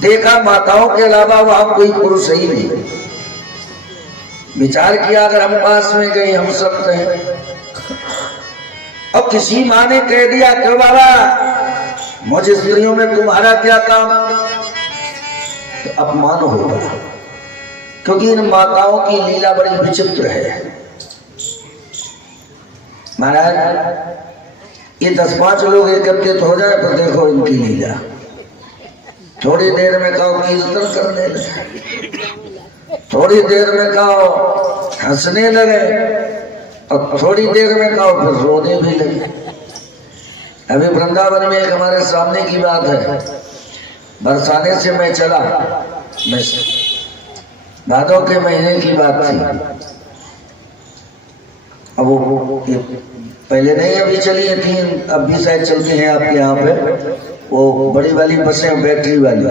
देखा माताओं के अलावा वहां कोई पुरुष ही नहीं। विचार किया अगर हम पास में गए हम सब हैं। अब किसी माँ ने कह दिया क्यों बाबा मुझे स्त्रियों में तुम्हारा क्या काम, तो अपमान होगा, क्योंकि इन माताओं की लीला बड़ी विचित्र है। महाराज ये 10-5 लोग एकत्रित हो जाए पर देखो इनकी लीला, थोड़ी देर में कहो कीर्तन करने लगे, थोड़ी देर में कहो हंसने लगे और थोड़ी देर में कहो फिर रोने भी लगे। अभी वृंदावन में एक हमारे सामने की बात है, बरसाने से मैं चला, भादों के महीने की बात थी। अब वो पहले नहीं अभी चली है 3, अब भी शायद चलती हैं आपके यहाँ पे, वो बड़ी वाली बसें बैटरी वाली।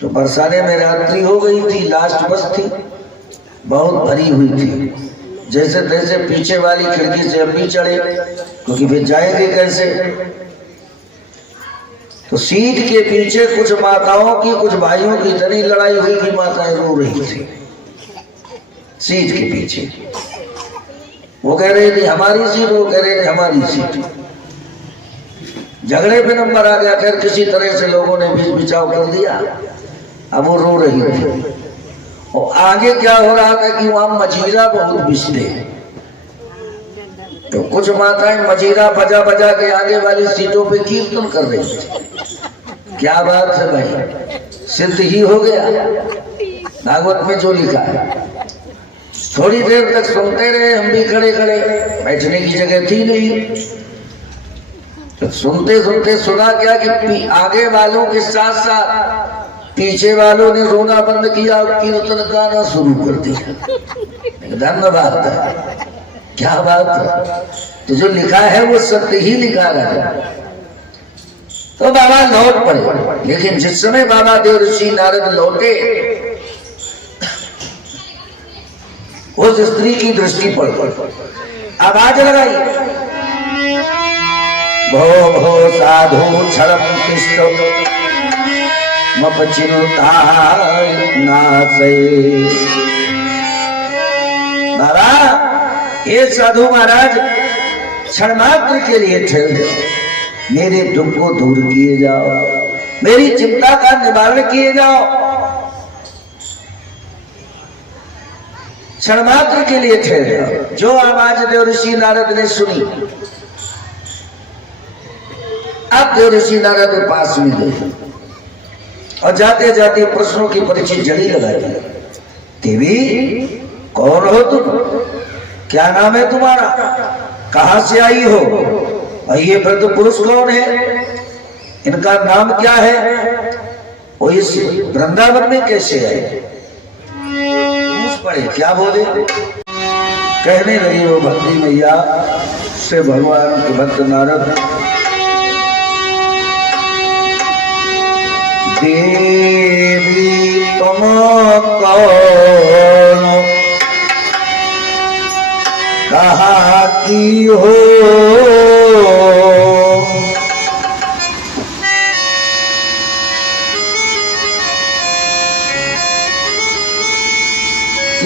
तो बरसाने में रात्रि हो गई थी, लास्ट बस थी, बहुत भरी हुई थी। जैसे तैसे पीछे वाली खिड़की से हम भी चढ़े, क्योंकि फिर जाएंगे कैसे। तो सीट के पीछे कुछ माताओं की कुछ भाइयों की इतनी लड़ाई हुई कि माताएं रो रही थी सीट के पीछे। वो कह रही थी हमारी सीट, वो कह रहे थे हमारी सीट। झगड़े पे नंबर आ गया। खैर किसी तरह से लोगों ने बीच बिचाव कर दिया। अब वो रो रही थी और आगे क्या हो रहा था कि वहां मजीरा बहुत बिछते हैं, तो कुछ माताएं मजीरा बजा बजा के आगे वाली सीटों पे कीर्तन कर रही थी। क्या बात है भाई, सिद्ध ही हो गया भागवत में जो लिखा है। थोड़ी देर तक सुनते रहे हम भी खड़े खड़े, बैठने की जगह थी नहीं। तो सुनते सुनते सुना क्या कि आगे वालों के साथ साथ पीछे वालों ने रोना बंद किया और कीर्तन गाना शुरू कर दिया। धन्यवाद है, क्या बात है। तो जो लिखा है वो सत्य ही लिखा है। तो बाबा लौट पड़े, लेकिन जिस समय बाबा देव ऋषि नारद लौटे उस स्त्री की दृष्टि पड़ आवाज लगाई, भो भो साधु क्षरम कृष्ण मपचिनुता नासे। बाबा ये साधु महाराज क्षण मात्र के लिए ठहर जाओ, मेरे दुख को दूर किए जाओ, मेरी चिंता का निवारण किए जाओ। क्षण मात्र के लिए ठहर जाओ। जो आवाज देव ऋषि नारद ने सुनी, अब देव ऋषि नारद पास में गए और जाते जाते प्रश्नों की परिचय जड़ी लगा दी। देवी कौन हो तुम, क्या नाम है तुम्हारा, कहां से आई हो, और ये वृद्ध पुरुष कौन है, इनका नाम क्या है, वो इस वृंदावन में कैसे आए। पूछ पड़े, क्या बोले। कहने लगी वो भक्ति मैया से भगवान के भक्त नारद, देवी तुम कौन, कहा की हो,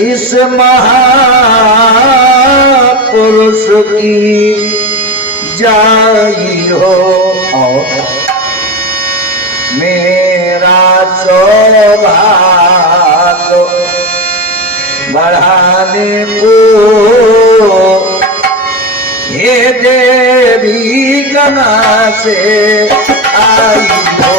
इस महापुरुष की जाई हो और मेरा सौभाग्य बढ़ाने को हे देवी देवी कहाँ से आई हो।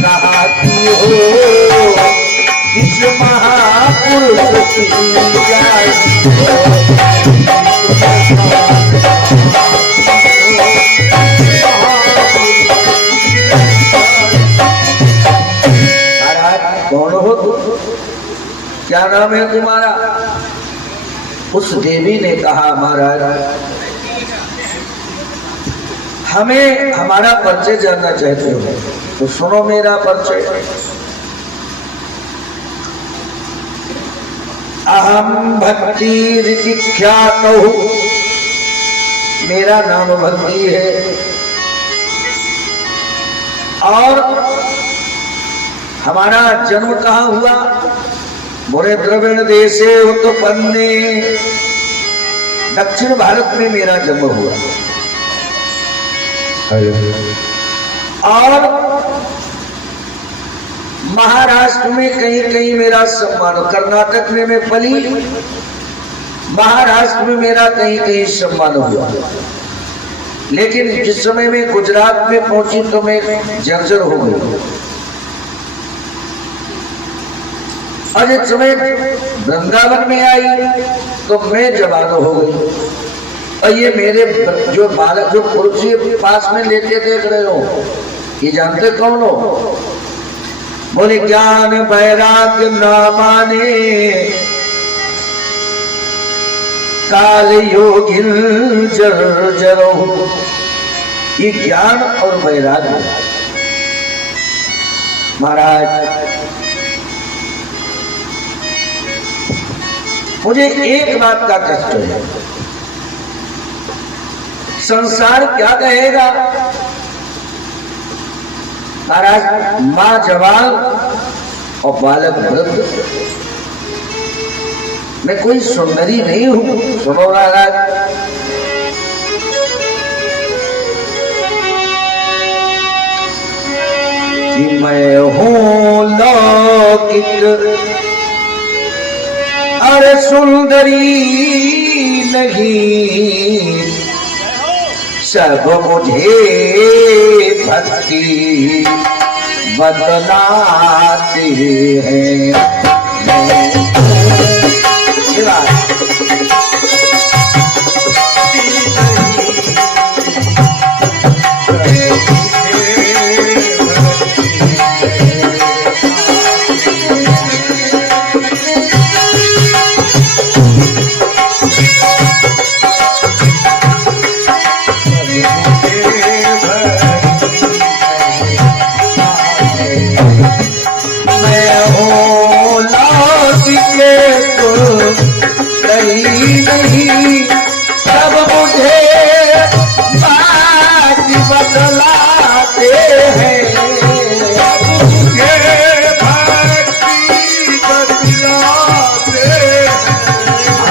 नहाती हो किस महापुरुष की जाई महाराज कौन हो तुम, क्या नाम है तुम्हारा? उस देवी ने कहा महाराज हमें हमारा परिचय जानना चाहते हो तो सुनो मेरा परिचय। अहम भक्ति ख्यात हूँ, मेरा नाम भक्ति है और हमारा जन्म कहाँ हुआ? मोरे द्रविड़ देशे उत्पन्ने, दक्षिण भारत में मेरा जन्म हुआ और महाराष्ट्र में कहीं कहीं मेरा सम्मान, कर्नाटक में मैं पली, महाराष्ट्र में मेरा कहीं कहीं सम्मान हुआ। लेकिन जिस समय मैं गुजरात में पहुंची तो मैं जर्जर हो गई और जिस समय वृंदावन में आई तो मैं जवान हो गई। और ये मेरे जो बालक जो पुरुष पास में लेके देख रहे हो, ये जानते कौन हो? बोले ज्ञान वैराग्य नामाने काल योगिन जर्जरो। ये ज्ञान और वैराग्य महाराज, मुझे एक बात का कष्ट है, संसार क्या कहेगा? महाराज माँ जवान और बालक वृद्ध, मैं कोई सुंदरी नहीं हूं। सुनो महाराज, कि मैं हूं लौकिक, अरे सुंदरी नहीं, सब मुझे भक्ति बतलाते हैं। नहीं सब मुझे बात बतलाते हैं,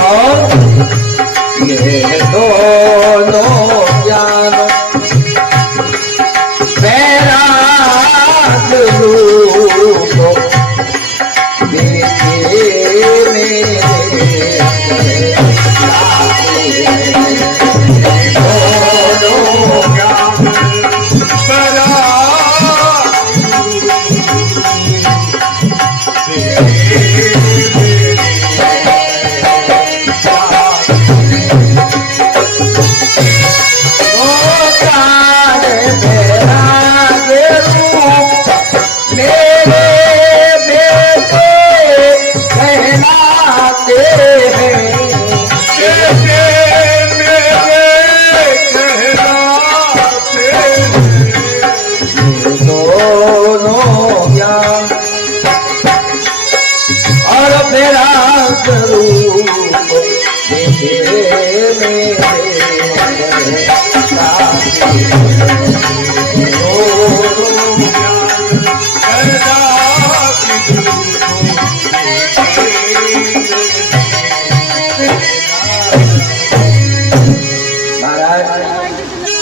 और ये दोनों ज्ञान वैराग्य रूप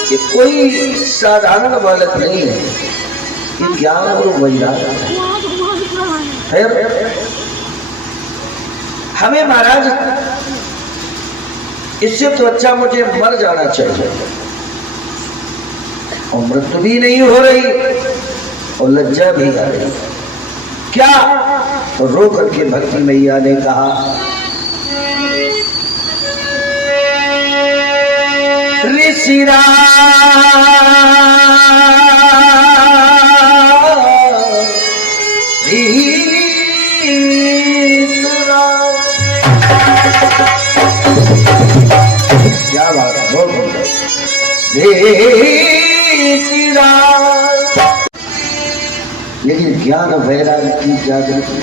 ये कोई साधारण बालक नहीं है, ये ज्ञान और वैराग है। हमें महाराज इससे तो अच्छा मुझे मर जाना चाहिए, और मृत्यु भी नहीं हो रही और लज्जा भी आ रही। क्या? तो रो करके भक्ति मैया ने कहा, ऋषिरा क्या बात है, बहुत लेकिन ज्ञान वैराग्य की जागृति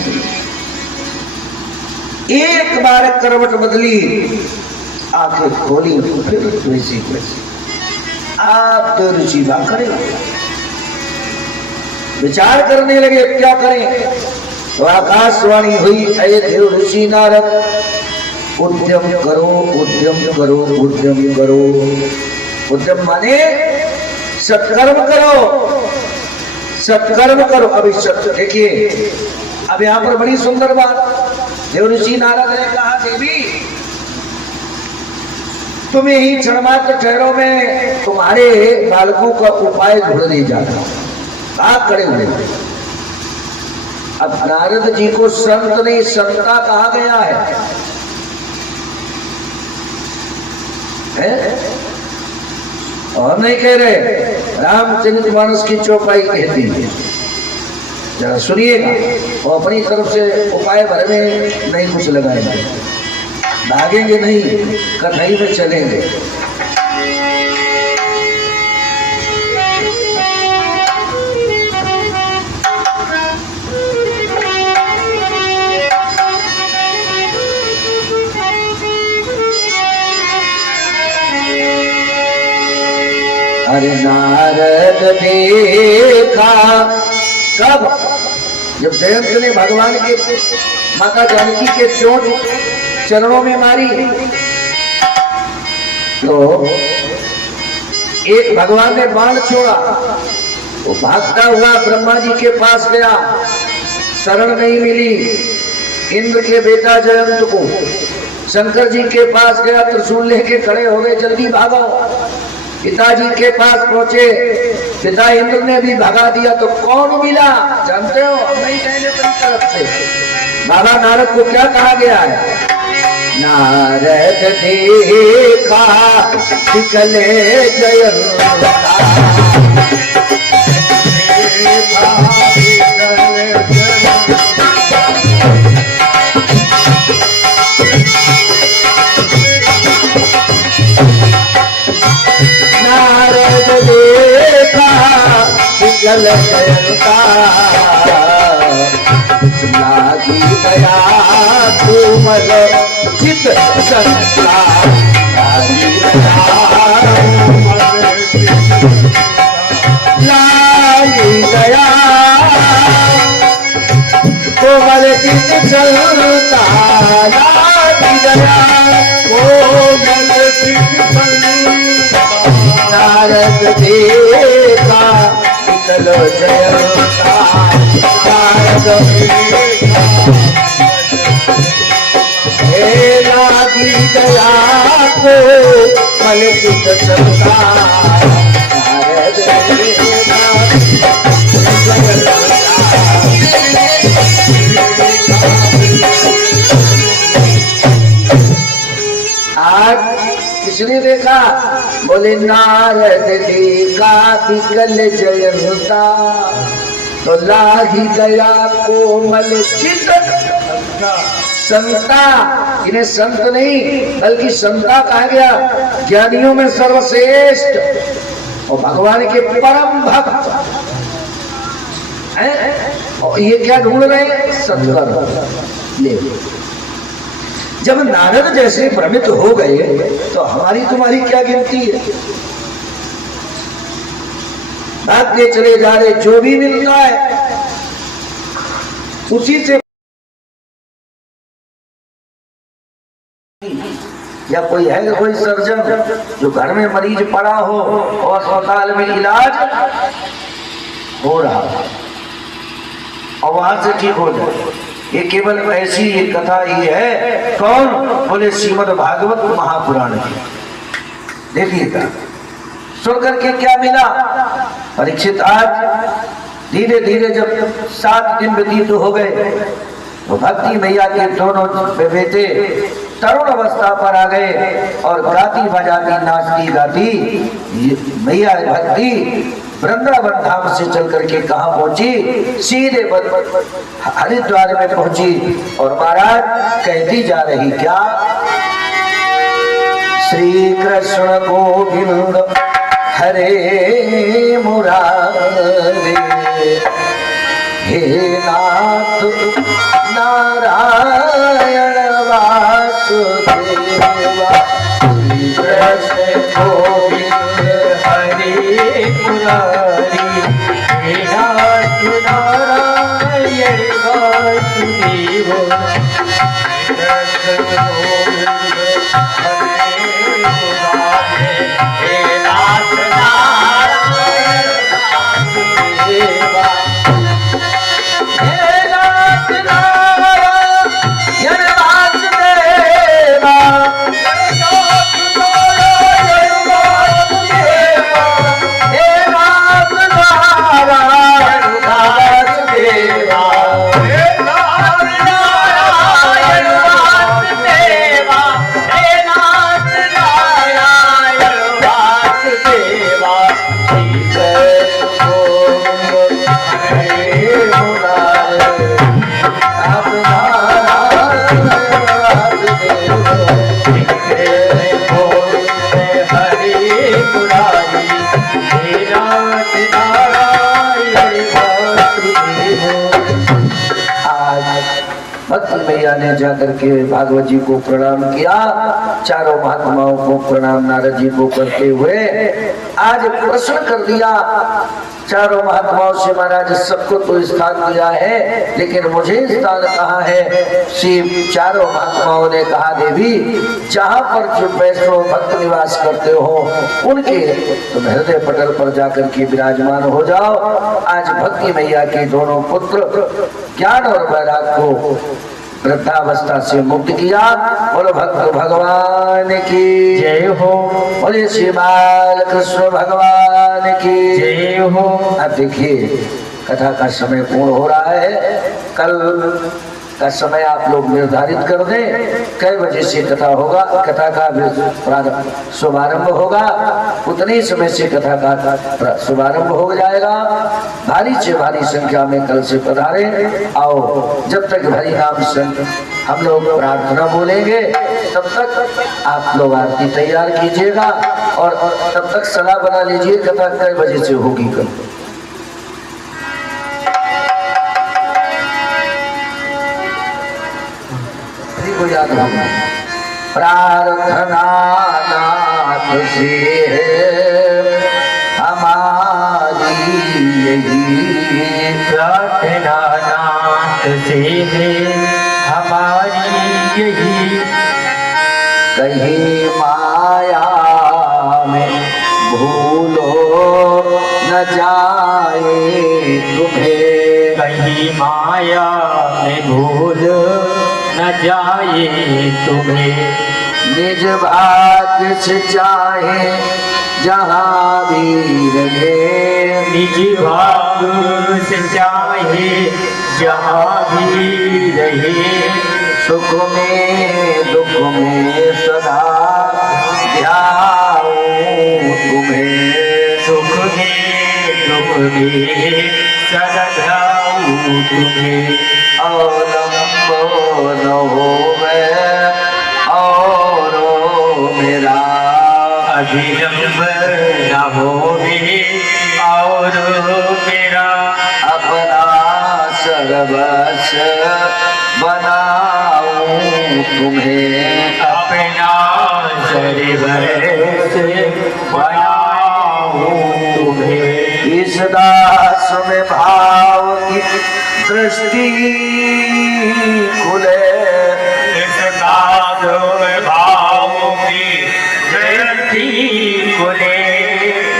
एक बार करवट बदली, आंखें खोली, फिर वैसी वैसी आप तो रुचिबा करें, विचार करने लगे क्या करें। तो आकाशवाणी हुई, अये देव ऋषि नारद, उद्यम करो, उद्यम करो, उद्यम करो। उद्यम माने सत्कर्म करो, सत्कर्म करो। अभी सत्य देखिए, अब यहाँ पर बड़ी सुंदर बात देव ऋषि नारद ने कहा, देवी तुम्हें ही क्षणमात्र ठहरो में तुम्हारे बालकों का उपाय ढूंढने जाता हूं, आप खड़े हुए। अब नारद जी को संत नहीं संता कहा गया है? और नहीं कह रहे, रामचरितमानस की चौपाई कहती है, जरा सुनिएगा। और अपनी तरफ से उपाय भर में नहीं कुछ लगाएंगे, भागेंगे नहीं, कन्हई में चलेंगे। अरे नारद देखा कब? जब जयंत ने भगवान के माता जानकी के चोट चरणों में मारी, तो एक भगवान ने बाण छोड़ा, वो भागता हुआ ब्रह्मा जी के पास गया, शरण नहीं मिली। इंद्र के बेटा जयंत को शंकर जी के पास गया, त्रिशूल लेके खड़े हो गए, जल्दी भागो। पिताजी के पास पहुंचे, पिता इंद्र ने भी भगा दिया, तो कौन मिला जानते हो? नहीं कहने अपनी तरफ से बाबा नारद को क्या कहा गया है? नारद देखा निकले जयंता, नारद देखा निकल जयंता, लागी दया तुमल चित संता, लागी दया कोमल चित संता, लागी दया कोमल चित संता। नारद देखा निकलो जयंता, नारद हे लागी दया को मल चित संता, नारद आज किसने देखा? बोले नारद देखा विकल जयंता, तो लाही गया कोमल चित संता। इन्हें संत नहीं बल्कि संता कहा गया, ज्ञानियों में सर्वश्रेष्ठ और भगवान के परम भक्त हैं। और ये क्या ढूंढ रहे हैं? सत्कर्म। ले जब नारद जैसे भ्रमित हो गए तो हमारी तुम्हारी क्या गिनती है। भागते चले जा रहे, जो भी मिलता है उसी से। या कोई है कोई सर्जन जो घर में मरीज पड़ा हो और अस्पताल में इलाज हो रहा और वहां से ठीक हो जाए, ये केवल ऐसी एक कथा ही है। कौन? बोले श्रीमद् भागवत महापुराण की। देखिएगा सुन करके क्या मिला। परीक्षित आज धीरे धीरे जब 7 दिन व्यतीत हो गए तो भक्ति मैया के दोनों बेटे तरुण अवस्था पर आ गए और गाती बजाती नाचती गाती मैया भक्ति वृंदावन धाम से चल करके कहाँ पहुंची? सीधे हरिद्वार में पहुंची और महाराज कहती जा रही क्या? श्री कृष्ण गोविंद हरे मुरारे, हे नाथ नारायण वासुदेवा, कृष्ण गोविंद हरे मुरारी, हे नाथ नारायण वासुदेवा, कृष्ण गोविंद हरे मुरारी, हे नाथ नारायण वासुदेवा, हे नाथ नारायण वासुदेवा, हे नाथ नारायण वासुदेवा, हे नाथ नारायण वासुदेवा, हे नाथ नारायण वासुदेवा, श्री कृष्ण गोविंद हरे मुरारे, आप नारायण वासुदेवा, श्री कृष्ण गोविंद हरे मुरारी, हे नाथ नारायण वासुदेवा। आज भक्ति मैया ने जाकर के भागवत जी को प्रणाम किया, चारों महात्माओं को प्रणाम नारद जी को करते हुए आज प्रश्न कर दिया। चारों महात्माओं से महाराज सबको तो स्थान दिया है लेकिन मुझे स्थान कहाँ है? श्री चारों महात्माओं ने कहा देवी जहाँ पर जो वैष्णव भक्त निवास करते हो उनके तुम हृदय पटल पर जाकर के विराजमान हो जाओ। आज भक्ति मैया के दोनों पुत्र ज्ञान और वैराग को वृद्धावस्था से मुक्त किया। बोलो भक्त भगवान की जय हो, बोले श्री बाल कृष्ण भगवान की जय हो। अब देखिए कथा का समय पूर्ण हो रहा है। कल का समय आप लोग निर्धारित कर दें कई बजे से कथा होगा, कथा का शुभारंभ होगा, उतने समय से कथा का शुभारंभ हो जाएगा। भारी से भारी संख्या में कल से पधारे। आओ जब तक हरि नाम संग हम लोग प्रार्थना बोलेंगे तब तक आप लोग आरती तैयार कीजिएगा और तब तक सलाह बना लीजिए कथा कई बजे से होगी कल। को याद होगा प्रार्थना नाथ से हमारी यही, प्रार्थना नाथ से हमारी यही, कहीं माया में भूलो न जाए तुम्हें, कहीं माया में भूल न जाए तुम्हें, निज भाग्य से चाहे जहाँ भी रहे, निज भाग्य से चाहे जहाँ भी रहे, सुख में दुख में सदा ध्याऊं तुम्हें, सुख में दुख में सदा ध्याऊं तुम्हें, अवलंबो न होवे और मेरा, अभिलंब न होवे और मेरा, अपना सर्वस्व बनाऊं तुम्हें अपना सरवर से बनाऊं तुम्हें। इस दास में भाव की दृष्टि खुले, इस दास में भाव की दृष्टि खुले।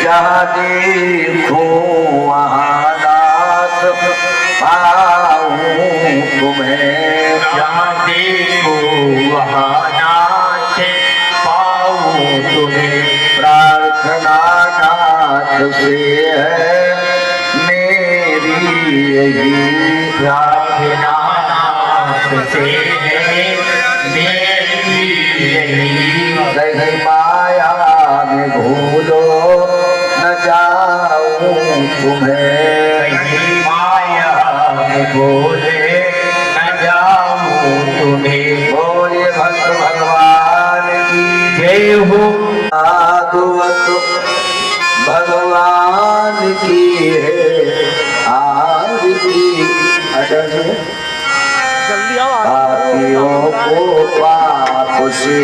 जहाँ देखूं वहाँ नाथ पाऊं तुम्हें। जहाँ देखो वहाँ नाथ पाऊं तुम्हें। प्रार्थना नाथ से है मेरी यही, प्रार्थना नाथ से है मेरी यही। रही माया में भूलो न जाऊं तुम्हें। कहीं माया में बोले न जाऊं तुम्हें। बोले भक्त भगवान की जय हो। भागवत भगवान की है आरती। अटल पापियों को पाप से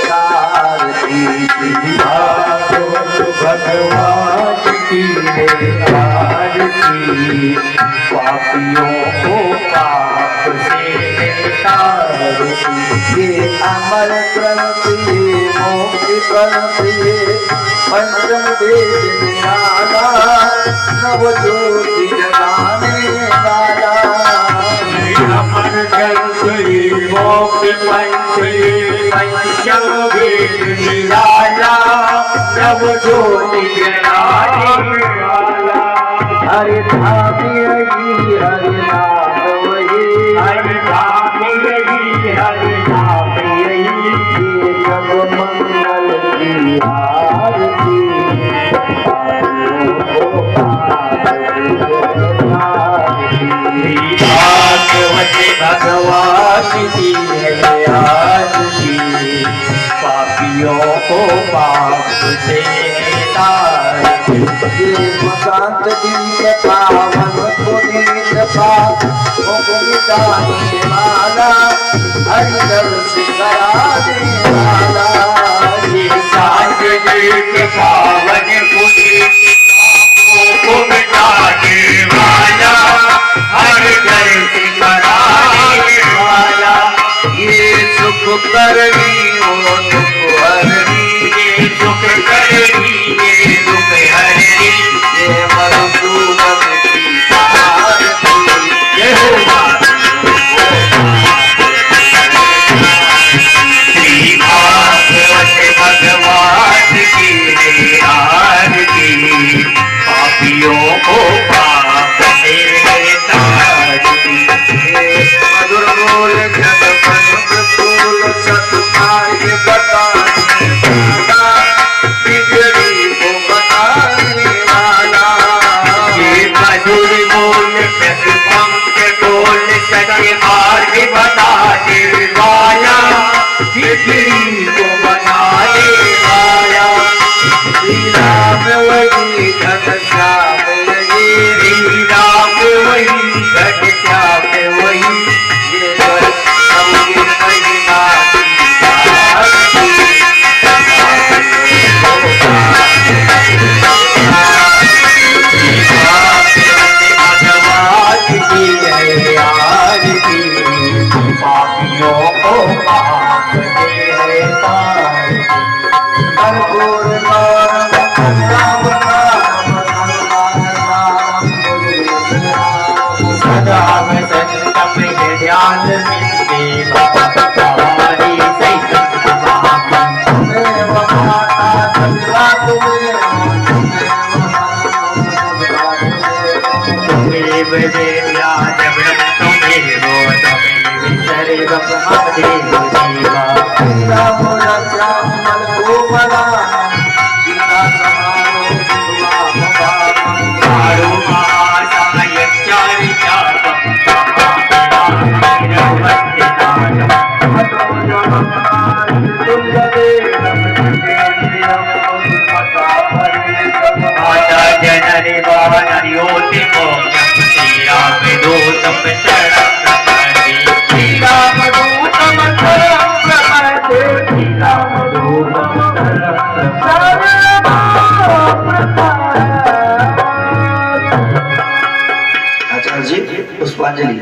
तारती। भगवान की है आरती। पापियों को पाप से तारती। ये अमर ग्रंथ ये मोक्ष ग्रंथ ये पंचम वेद निराला, नव ज्योति जगाने वाला। अमर ग्रंथ ये मोक्ष पंच ये पंचम वेद निराला, नव ज्योति जगाने वाला। हरि धाम यही हरि नाम वही, हरि धाम यही हरि धाम यही। ये सब मंगल की आरती। भागवत भगवान की है आरती। पापियों को पाप से तारती। ये मकांत दीप पावन पुनीत पाप मिटाने वाला, हरि दर्शन कराने वाला। ये सात दिन के पावन पुनीत पापों को मिटाने वाला, हर दर्द कराने वाला। ये सुख करनी हो दुख हरनी, ये सुख करनी ये दुख हरनी। ये मधुसूदन की आरती। जय हो श्री भागवत भगवान की है आरती। पापियों को पाप से तारती। मधुर बोल जग पन फूल सतमार्ग बताने वाला, बिगड़ी को बताने वाला। ये मधुर बोल जग पंख बोल सके मार्ग बताने वाला, बिगड़ी को बनाने वाला। श्री राम वही घन श्याम यही, श्री राम वही घट श्याम वही। ये सबकी महिमा की आरती। भगवान की है आरती। पापियों को पाप से है तारती। कर्पूर नाम राम नाम हनुमान नाम बोले सदा में संतम है ध्यान मिलते हमारी सही महामंत्र। देव माता कपिला तुम्हें देव्या जगत तुम्हें वो तुम्हें सर्व महादेव जीवा। राम राम मल को मना सीता समानो पुष्पांजलि।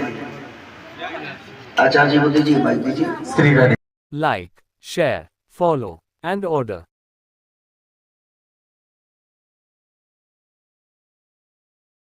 आचार्य जी को दीजिए, माइक दीजिए। Like, share, follow, and order.